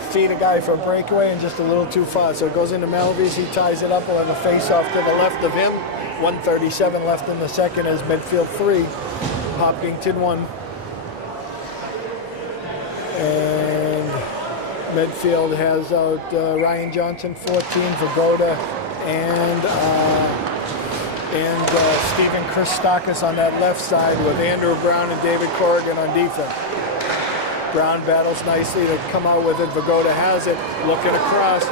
feed a guy for a breakaway and just a little too far. So it goes into Malvis. He ties it up. We'll have a face-off to the left of him. 1:37 left in the second as Medfield 3, Hopkinton 1. And Medfield has out Ryan Johnson 14, Vagoda, and Stephen Christakis on that left side with Andrew Brown and David Corrigan on defense. Brown battles nicely to come out with it. Vagoda has it, looking across,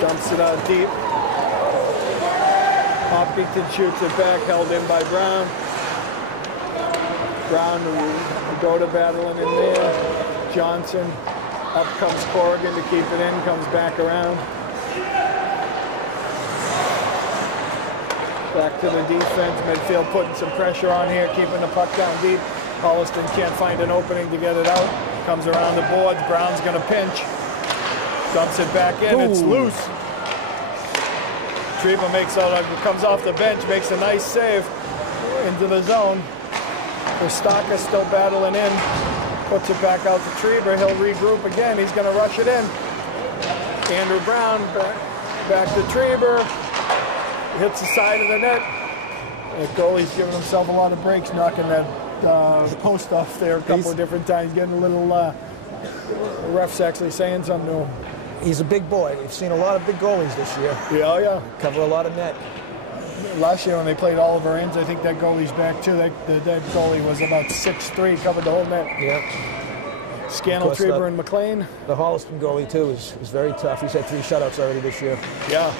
dumps it out deep. Hopkinton shoots it back, held in by Brown. Brown and Vagoda battling in there. Johnson, up comes Corrigan to keep it in, comes back around. Back to the defense. Medfield putting some pressure on here, keeping the puck down deep. Holliston can't find an opening to get it out. Comes around the boards. Brown's going to pinch. Dumps it back in. Ooh. It's loose. Treba makes out, comes off the bench, makes a nice save into the zone. Christakis still battling in. Puts it back out to Treba. He'll regroup again. He's going to rush it in. Andrew Brown back to Treba. Hits the side of the net. The goalie's giving himself a lot of breaks, knocking that post off there a couple of different times, getting a little, the ref's actually saying something to him. He's a big boy. We've seen a lot of big goalies this year. Yeah, oh yeah. Cover a lot of net. Last year when they played Oliver Inns, I think that goalie's back too. That goalie was about 6'3", covered the whole net. Yeah. Scannell, Treba, and McLean. The Holliston goalie too is very tough. He's had 3 shutouts already this year. Yeah.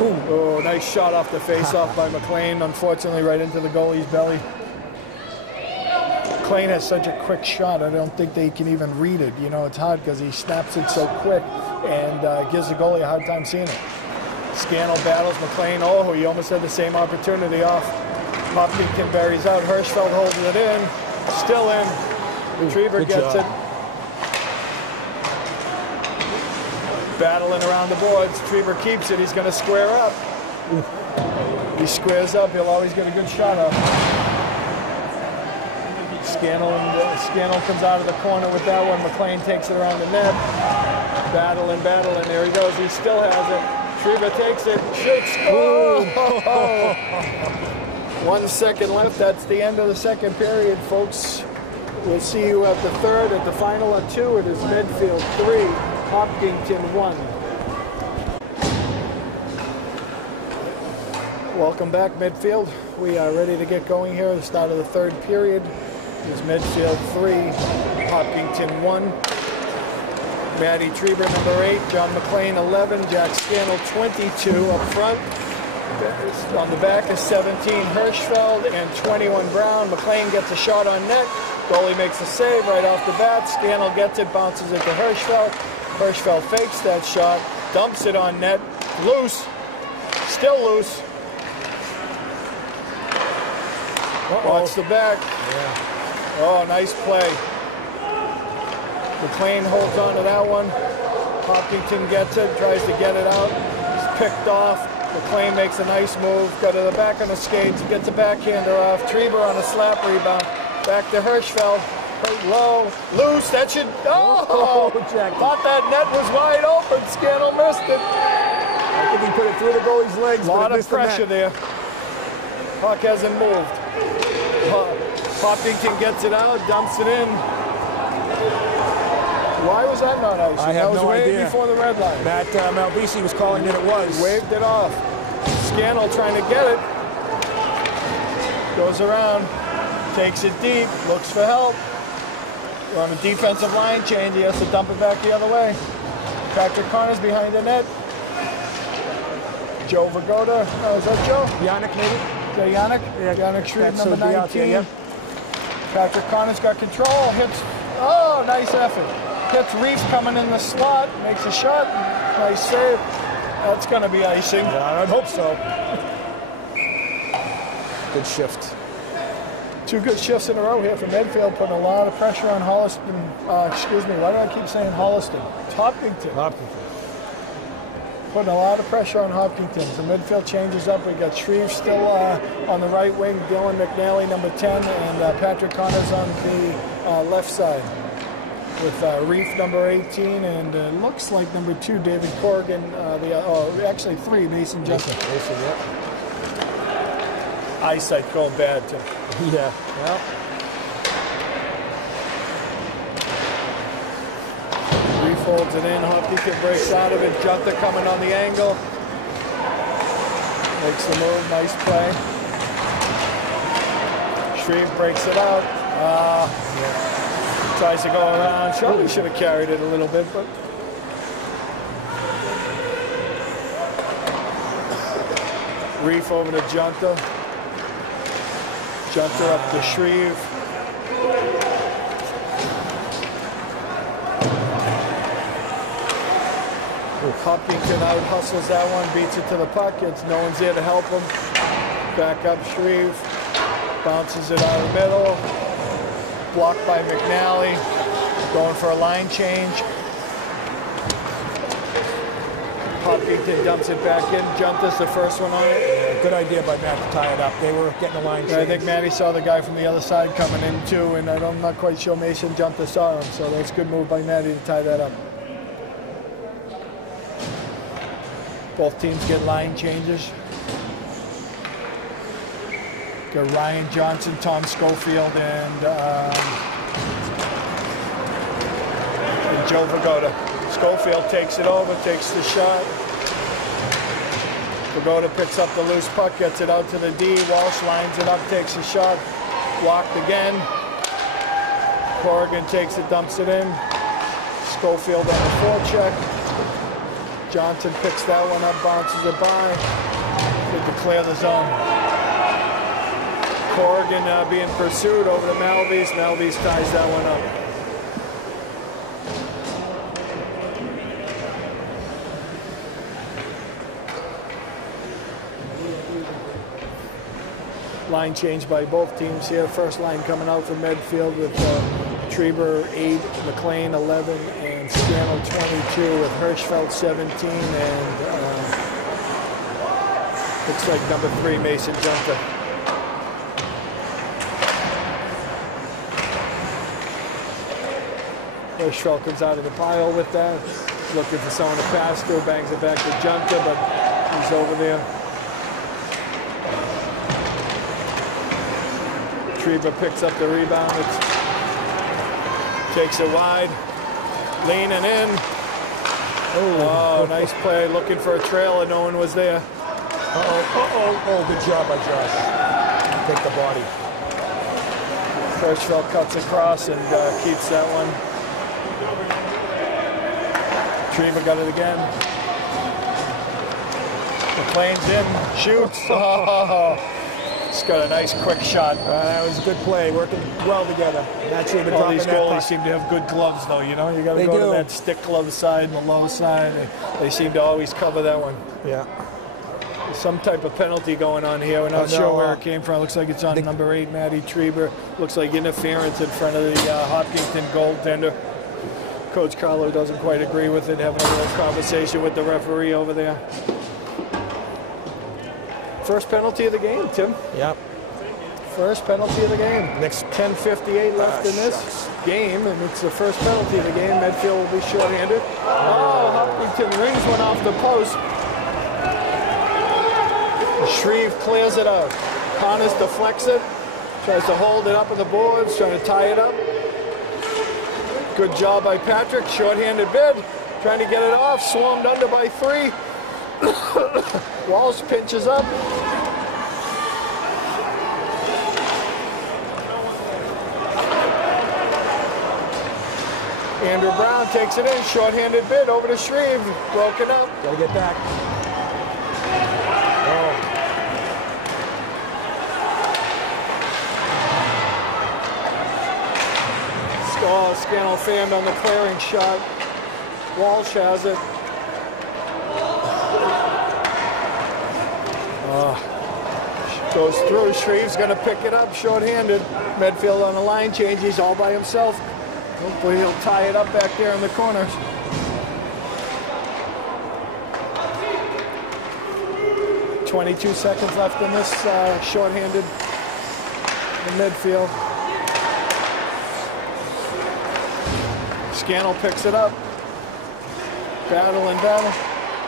Ooh. Oh, nice shot off the face-off by McLean. Unfortunately, right into the goalie's belly. McLean has such a quick shot. I don't think they can even read it. You know, it's hard because he snaps it so quick and gives the goalie a hard time seeing it. Scannell battles McLean. Oh, he almost had the same opportunity off. Hopkinton buries out. Hirschfeld holds it in. Still in. Retriever gets it. Battling around the boards. Treba keeps it. He's going to square up. He squares up. He'll always get a good shot up. Scannell comes out of the corner with that one. McLean takes it around the net. Battling. There he goes. He still has it. Treba takes it. Shoots. Oh! 1 second left. That's the end of the second period, folks. We'll see you at the third. At the final at 2, it is Medfield 3. Hopkinton 1. Welcome back, Medfield. We are ready to get going here at the start of the third period. It's Medfield 3, Hopkinton 1. Matty Treba, number 8. John McLean, 11. Jack Scannell, 22 up front. On the back is 17, Hirschfeld, and 21, Brown. McLean gets a shot on net. Goalie makes a save right off the bat. Scannell gets it, bounces it to Hirschfeld. Hirschfeld fakes that shot, dumps it on net, loose, still loose. Watch the back. Yeah. Oh, nice play. McLean holds on to that one. Hopkinton gets it, tries to get it out. It's picked off. McLean makes a nice move, got to the back on the skates, gets a backhander off. Treba on a slap rebound. Back to Hirschfeld. Low, loose, that should, thought that net was wide open. Scannell missed it. I think he put it through the goalie's legs. A lot of pressure there. Puck hasn't moved. Hopkinton gets it out, dumps it in. Why was that not icing? I have no idea. That was way before the red line. Matt Malbisi was calling that it was. He waved it off. Scannell trying to get it. Goes around, takes it deep, looks for help. We're on a defensive line change. He has to dump it back the other way. Patrick Connors behind the net. Joe Vagoda. Oh, is that Joe? Yannick, maybe? Is that Yannick? Yeah, Yannick Shreve, number 19. There, yeah. Patrick Connors got control. Hits. Oh, nice effort. Hits Reef coming in the slot. Makes a shot. Nice save. That's going to be icing. Yeah, I'd hope so. Good shift. 2 good shifts in a row here for Medfield, putting a lot of pressure on Holliston. Excuse me, why do I keep saying Holliston? Hopkinton. putting a lot of pressure on Hopkinton. The midfield changes up. We got Shreve still on the right wing, Dylan McNally, number 10, and Patrick Connors on the left side. With Reef, number 18, and looks like number 2, David Corrigan. Actually 3, Mason Johnson. Mason, yep. Eyesight going bad, too. Yeah. Well. Reef holds it in. Hopkinton breaks out of it. Junta coming on the angle. Makes the move. Nice play. Shreve breaks it out. Yeah. Tries to go around. Probably should have carried it a little bit, but Reef over to Junta. Junta up to Shreve. Hopkinton out hustles that one, beats it to the puck. No one's there to help him. Back up Shreve. Bounces it out of the middle. Blocked by McNally, going for a line change. Hopkinton dumps it back in. Junta's the first one on it. Yeah, good idea by Matt to tie it up. They were getting the line change. I think Matty saw the guy from the other side coming in too, and I'm not quite sure Mason Junta saw him, so that's a good move by Matty to tie that up. Both teams get line changes. Got Ryan Johnson, Tom Schofield, and Joe Vagoda. Schofield takes it over, takes the shot. Vagoda picks up the loose puck, gets it out to the D. Walsh lines it up, takes a shot. Blocked again. Corrigan takes it, dumps it in. Schofield on the forecheck. Johnson picks that one up, bounces it by. Good to clear the zone. Corrigan being pursued over to Malvies. Malvies ties that one up. Line change by both teams here. First line coming out from Medfield with Treber 8, McLean 11, and Scannell 22 with Hirschfeld 17, and looks like number 3, Mason Junta. Hirschfeld comes out of the pile with that, looking for someone to pass to, bangs it back to Junta, but he's over there. Treber picks up the rebound, takes it wide, leaning in. Oh, nice play, looking for a trailer, no one was there. Oh, good job by Josh. Take the body. Hirschfeld cuts across and keeps that one. Treber got it again. McLean's in, shoots. Oh, it's got a nice quick shot. That was a good play, working well together. All these goalies seem to have good gloves, though. You know, you got to go to that stick glove side and the low side. They seem to always cover that one. Yeah. There's some type of penalty going on here. We're not sure where it came from. Looks like it's on number 8, Matty Treber. Looks like interference in front of the Hopkinton goaltender. Coach Carlo doesn't quite agree with it, having a little conversation with the referee over there. First penalty of the game, Tim. Yep. First penalty of the game. Next 10:58 left in this game, and it's the first penalty of the game. Medfield will be shorthanded. Oh, Hopkinton rings one off the post. Shreve clears it out. Connors deflects it, tries to hold it up on the boards, trying to tie it up. Good job by Patrick, shorthanded bid, trying to get it off, swarmed under by 3. Walsh pinches up. Andrew Brown takes it in, shorthanded bid over to Shreve, broken up. Gotta get back. Oh, Scannell fanned on the clearing shot. Walsh has it. Goes through. Shreve's going to pick it up, short-handed. Medfield on the line change. He's all by himself. Hopefully he'll tie it up back there in the corner. 22 seconds left in this, shorthanded in midfield. Scannell picks it up. Battle and battle.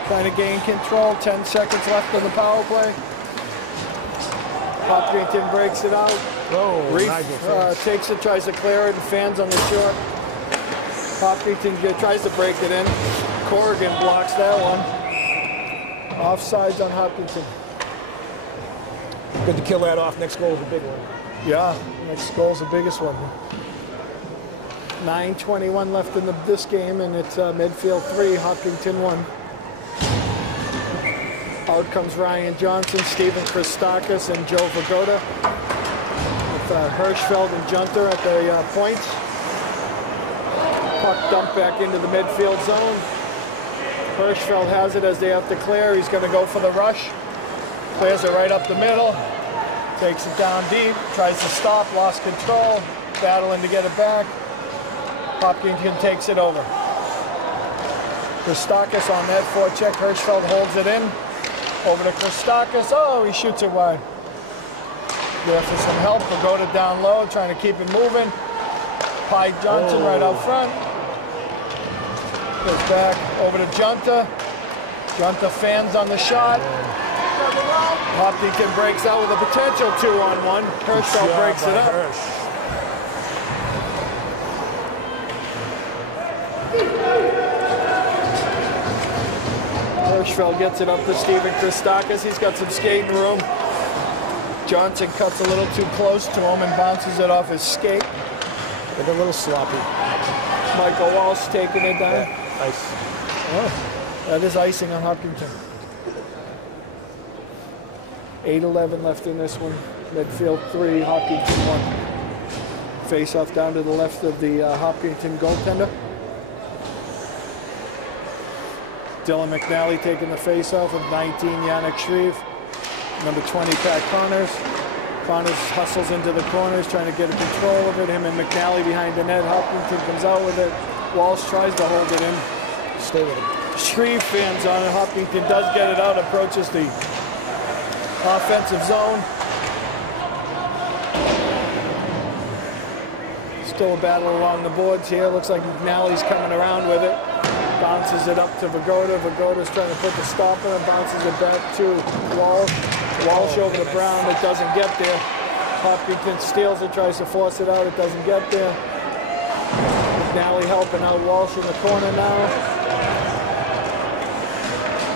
Trying to gain control. 10 seconds left in the power play. Hopkinton breaks it out. Oh, Reef takes it, tries to clear it, and fans on the short. Hopkinton tries to break it in. Corrigan blocks that one. Offsides on Hopkinton. Good to kill that off. Next goal is a big one. Yeah, next goal's the biggest one. 9:21 left in this game, and it's Medfield 3, Hopkinton 1. Out comes Ryan Johnson, Stephen Christakis, and Joe Vagoda. With Hirschfeld and Junter at the points. Puck dumped back into the midfield zone. Hirschfeld has it as they have to clear. He's going to go for the rush. Clears it right up the middle. Takes it down deep. Tries to stop. Lost control. Battling to get it back. Hopkinton takes it over. Christakis on that forecheck. Hirschfeld holds it in. Over to Christakis. Oh, he shoots it wide. There for some help. Vagoda down low, trying to keep it moving. Pye Johnson right out front. Goes back over to Junta. Junta fans on the shot. Hopkinton breaks out with a potential 2-on-1. Hirschfeld breaks it up. Hirschfeld gets it up to Stephen Christakis. He's got some skating room. Johnson cuts a little too close to him and bounces it off his skate. Like a little sloppy. Michael Walsh taking it down. Yeah, ice. Oh, that is icing on Hopkinton. 8:11 left in this one. Medfield 3, Hopkinton 1. Face off down to the left of the Hopkinton goaltender. Dylan McNally taking the face-off with 19, Yannick Shreve. Number 20, Pat Connors. Connors hustles into the corners, trying to get a control of it. Him and McNally behind the net. Hopkinton comes out with it. Walsh tries to hold it in. Stay with him. Shreve fans on it. Hopkinton does get it out, approaches the offensive zone. Still a battle along the boards here. Looks like McNally's coming around with it. Bounces it up to Vagoda. Vagoda's trying to put the stop on it. Bounces it back to Walsh. Walsh over to Brown. It doesn't get there. Hopkinton steals it, tries to force it out. It doesn't get there. McNally helping out Walsh in the corner now.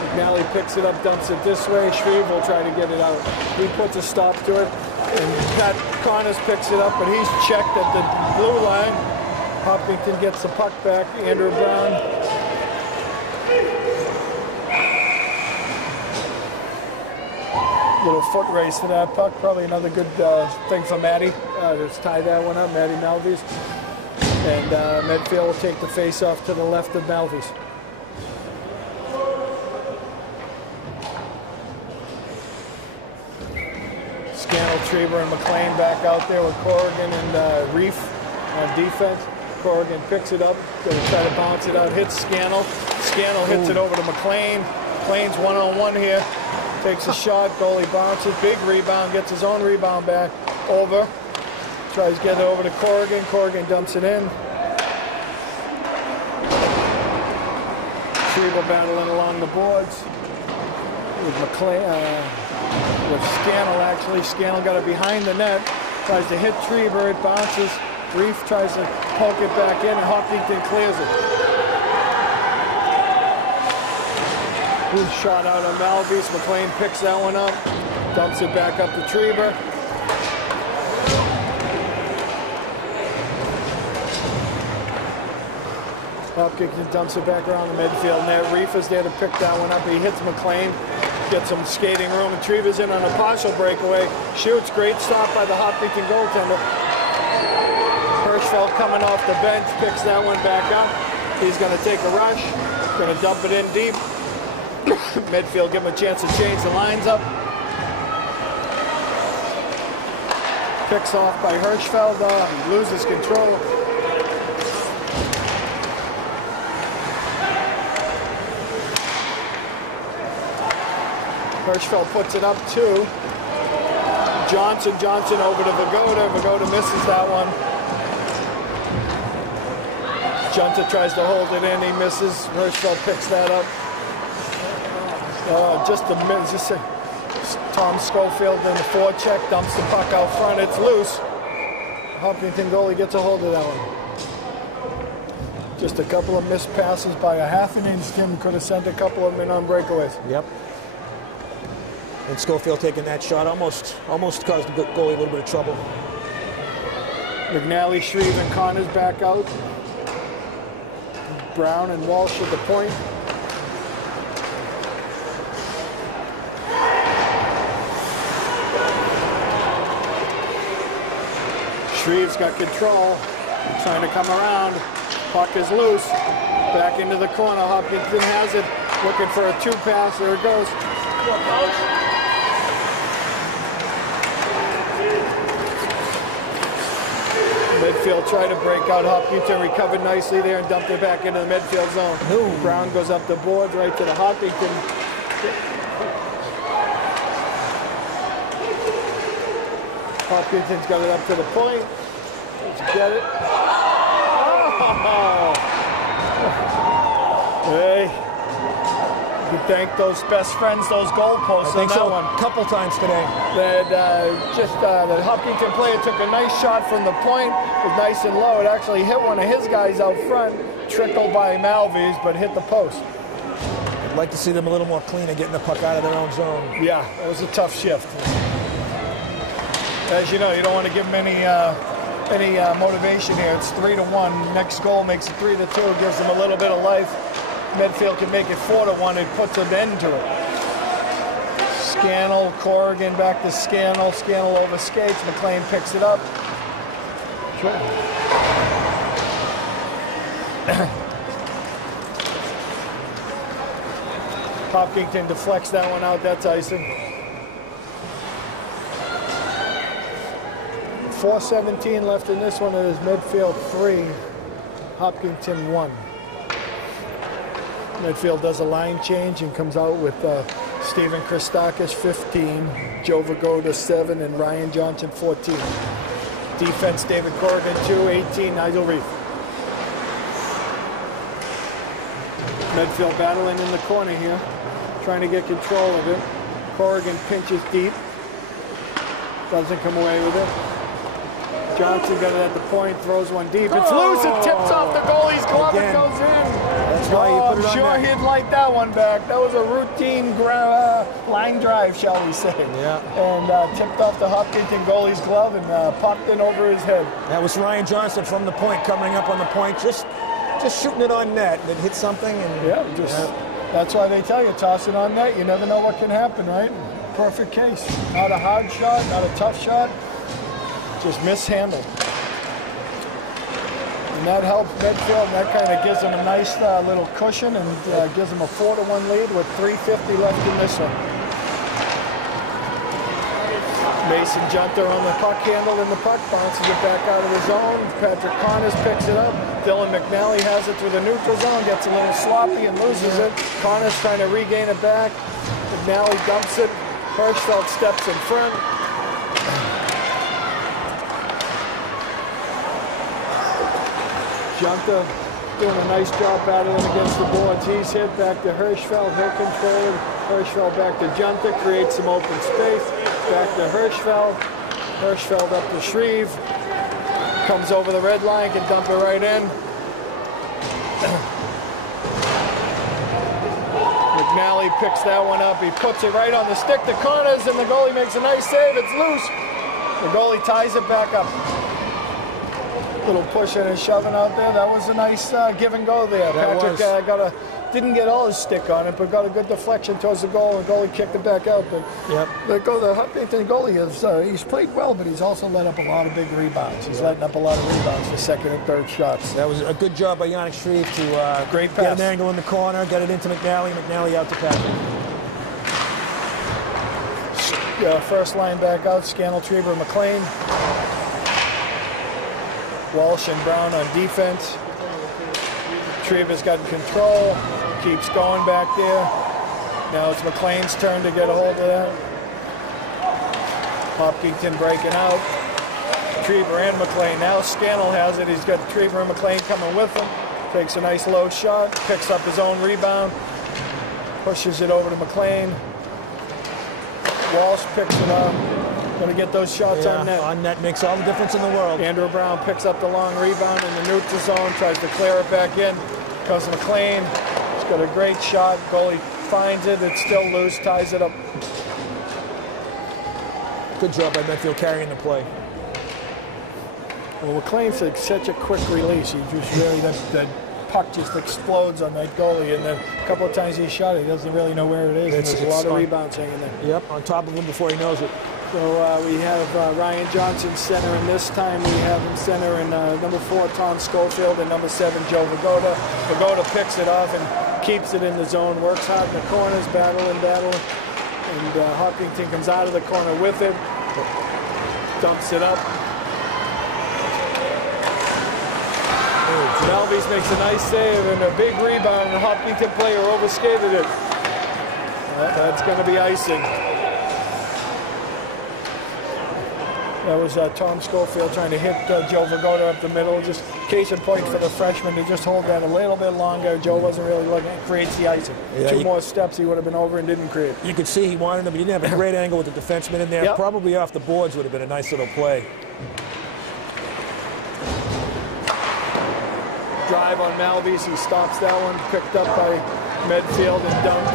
McNally picks it up, dumps it this way. Shreve will try to get it out. He puts a stop to it. And Pat Connors picks it up, but he's checked at the blue line. Hopkinton gets the puck back. Andrew Brown. Little foot race for that puck. Probably another good thing for Matty. Let's tie that one up, Matty Malvies. And Medfield will take the face-off to the left of Malvies. Scannell, Trieber, and McLean back out there with Corrigan and Reef on defense. Corrigan picks it up, going to try to bounce it out, hits Scannell. Scannell hits it over to McLean. McLean's one-on-one here. Takes a shot, goalie bounces, big rebound, gets his own rebound back, over. Tries to get it over to Corrigan. Corrigan dumps it in. Trieber battling along the boards. With McLean, with Scannell actually. Scannell got it behind the net. Tries to hit Trieber, it bounces. Reef tries to poke it back in, and Hopkinton clears it. Good shot out on Malvies. McLean picks that one up, dumps it back up to Trieber. Hopkinton dumps it back around the midfield net. Reef is there to pick that one up. He hits McLean, gets some skating room, and Trieber's in on a partial breakaway. Shoots, great stop by the Hopkinton goaltender. Hirschfeld coming off the bench, picks that one back up. He's going to take a rush, going to dump it in deep. Medfield give him a chance to change the lines up. Picks off by Hirschfeld. He loses control. Hirschfeld puts it up 2. Johnson over to Vagoda. Vagoda misses that one. Junta tries to hold it in. He misses. Hirschfeld picks that up. Just a minute. Just Tom Schofield in the forecheck, dumps the puck out front. It's loose. Hopkinton goalie gets a hold of that one. Just a couple of missed passes by a half an inch. Tim could have sent a couple of them in on breakaways. Yep. And Schofield taking that shot almost caused the goalie a little bit of trouble. McNally, Shreve, and Connors back out. Brown and Walsh at the point. Shreve's got control, trying to come around. Puck is loose. Back into the corner. Hopkinton has it. Looking for a 2-pass. There it goes. Medfield tried to break out. Hopkinton recovered nicely there and dumped it back into the midfield zone. Ooh. Brown goes up the board right to the Hopkinton. Hopkinton's got it up to the point. Let's get it. Oh! Hey, you thank those best friends, those goalposts on that one. A couple times today. The Hopkinton player took a nice shot from the point. It was nice and low. It actually hit one of his guys out front. Trickled by Malvies, but hit the post. I'd like to see them a little more clean and getting the puck out of their own zone. Yeah, it was a tough shift. As you know, you don't want to give them any motivation here. It's 3-1. Next goal makes it 3-2. Gives them a little bit of life. Medfield can make it 4-1. It puts an end to it. Scannell, Corrigan back to Scannell. Scannell over skates. McLean picks it up. Hopkinton deflects that one out. That's icing. 4:17 left in this one. It is Medfield 3, Hopkinton 1. Medfield does a line change and comes out with Stephen Christakis 15, Joe Vagoda 7, and Ryan Johnson 14. Defense, David Corrigan 2, 18, Nigel Reith. Medfield battling in the corner here, trying to get control of it. Corrigan pinches deep, doesn't come away with it. Johnson got it at the point, throws one deep. It's loose, it tips off the goalie's glove and goes in. That's why you put it on sure net. He'd like that one back. That was a routine line drive, shall we say. Yeah. And tipped off the Hopkinton goalie's glove and popped in over his head. That was Ryan Johnson from the point, coming up on the point, just shooting it on net. It hit something. And That's why they tell you, toss it on net. You never know what can happen, right? Perfect case. Not a hard shot, not a tough shot. Just mishandled. And that helps Medfield, and that kind of gives them a nice little cushion and gives them a 4-1 lead with 3:50 left in this one. Mason Junter on the puck handle, and the puck bounces it back out of the zone. Patrick Connors picks it up. Dylan McNally has it through the neutral zone, gets a little sloppy and loses it. Connors trying to regain it back. McNally dumps it. Hirschfeld steps in front. Junta doing a nice job battling against the boards. He's hit back to Hirschfeld. He'll control it. Hirschfeld back to Junta, creates some open space. Back to Hirschfeld. Hirschfeld up to Shreve. Comes over the red line, can dump it right in. McNally picks that one up. He puts it right on the stick to Connors, and the goalie makes a nice save. It's loose. The goalie ties it back up. Little pushing and shoving out there. That was a nice give and go there. Patrick didn't get all his stick on it, but got a good deflection towards the goal. The goalie kicked it back out. But the Hopkinton goalie he's played well, but he's also let up a lot of big rebounds. He's letting up a lot of rebounds for second and third shots. That was a good job by Yannick Shreve to great pass. Get an angle in the corner, get it into McNally. McNally out to Patrick. First line back out. Scannell, Trieber, McLean. Walsh and Brown on defense. Treva's got control, keeps going back there. Now it's McLean's turn to get a hold of that. Hopkinton breaking out. Trieber and McLean. Now Scannell has it. He's got Trieber and McLean coming with him. Takes a nice low shot. Picks up his own rebound. Pushes it over to McLean. Walsh picks it up. Going to get those shots on net. On net makes all the difference in the world. Andrew Brown picks up the long rebound in the neutral zone. Tries to clear it back in. Comes McLean. He's got a great shot. Goalie finds it. It's still loose. Ties it up. Good job by Medfield carrying the play. Well, McLean's like such a quick release. He just really, that puck just explodes on that goalie. And then a couple of times he shot it, he doesn't really know where it is. And there's a lot of rebounds hanging there. Yep, on top of him before he knows it. So we have Ryan Johnson center, and this time we have him center in number 4, Tom Schofield, and number 7, Joe Vagoda. Vagoda picks it off and keeps it in the zone, works hard in the corners, battle. And Hopkinton comes out of the corner with it, dumps it up. Malvis makes a nice save and a big rebound, and the Hopkinton player overskated it. That's going to be icing. That was Tom Schofield trying to hit Joe Vagoda up the middle. Just case in point for the freshman to just hold that a little bit longer. Joe wasn't really looking. It creates the icing. Yeah, 2 more steps he would have been over and didn't create. You could see he wanted him, but he didn't have a great angle with the defenseman in there. Yep. Probably off the boards would have been a nice little play. Drive on Malvis. He stops that one. Picked up by Medfield and dumped.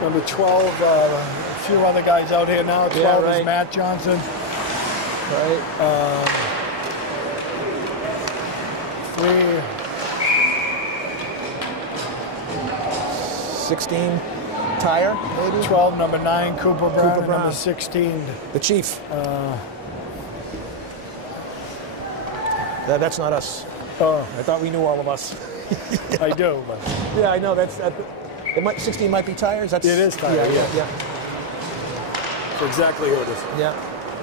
Number 12, a few other guys out here now. 12 is Matt Johnson. Right. 16, Tyre, maybe? 12, number 9, Cooper Brown, and number 16. The Chief. That's not us. Oh. I thought we knew all of us. I do. But. Yeah, I know. That's 16 might be Tyres. It is Tyre. Yeah. That's exactly who it is. Yeah.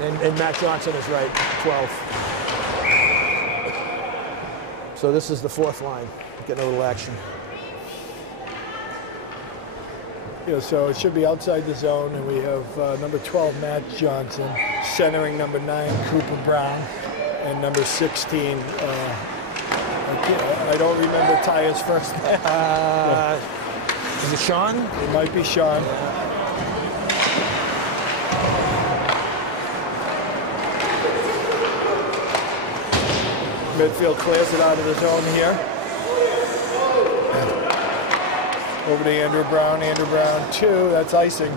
And Matt Johnson is right. 12. So this is the 4th line. Getting a little action. Yeah, so it should be outside the zone, and we have number 12, Matt Johnson, centering number 9, Cooper Brown, and number 16. I don't remember Tyre's first name. Is it Sean? It might be Sean. Medfield clears it out of the zone here. Over to Andrew Brown. Andrew Brown, 2. That's icing.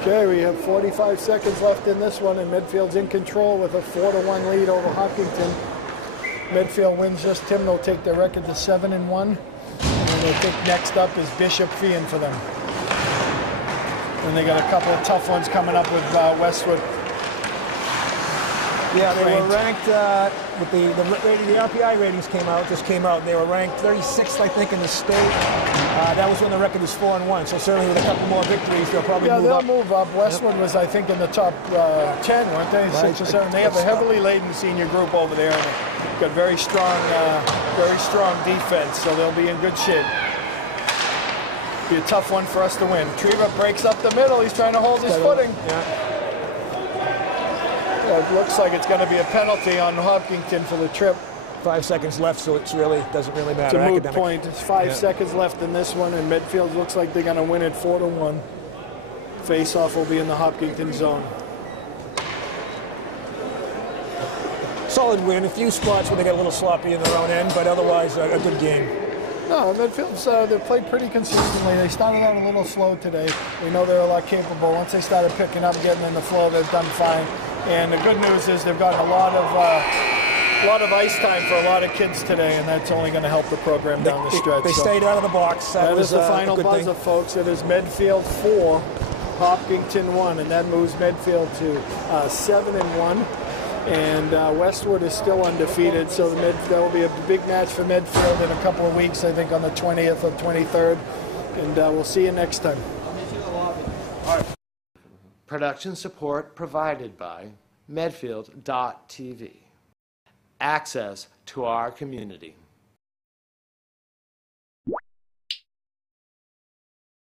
Okay, we have 45 seconds left in this one, and Medfield's in control with a 4-1 lead over Hopkinton. Medfield wins this. Tim will take their record to 7-1, and I think next up is Bishop Feehan for them. And they got a couple of tough ones coming up with Westwood. Yeah, they were ranked with the RPI ratings just came out. They were ranked 36th, I think, in the state. That was when the record was 4-1. So certainly with a couple more victories, they'll probably move up. Yeah, they'll move up. Westwood was, I think, in the top 10, weren't they? Right. 6 or 7. They have a heavily laden senior group over there, and they've got very strong defense. So they'll be in good shape. Be a tough one for us to win. Trieber breaks up the middle. He's trying to hold his footing. Yeah. Well, it looks like it's going to be a penalty on Hopkinton for the trip. 5 seconds left, so it doesn't really matter. It's a moot point. It's 5 seconds left in this one, and Medfield looks like they're going to win it 4-1. Face-off will be in the Hopkinton zone. Solid win. A few spots where they got a little sloppy in their own end, but otherwise a good game. No, Medfield's they've played pretty consistently. They started out a little slow today. We know they're a lot capable. Once they started picking up, getting in the flow, they've done fine. And the good news is they've gotten a lot of ice time for a lot of kids today, and that's only going to help the program down the stretch. They stayed out of the box. That is the final buzzer, folks. It is Medfield 4, Hopkinton 1, and that moves Medfield to 7-1. And Westwood is still undefeated, so there will be a big match for Medfield in a couple of weeks, I think on the 20th or 23rd. And we'll see you next time. Production support provided by Medfield.tv. Access to our community.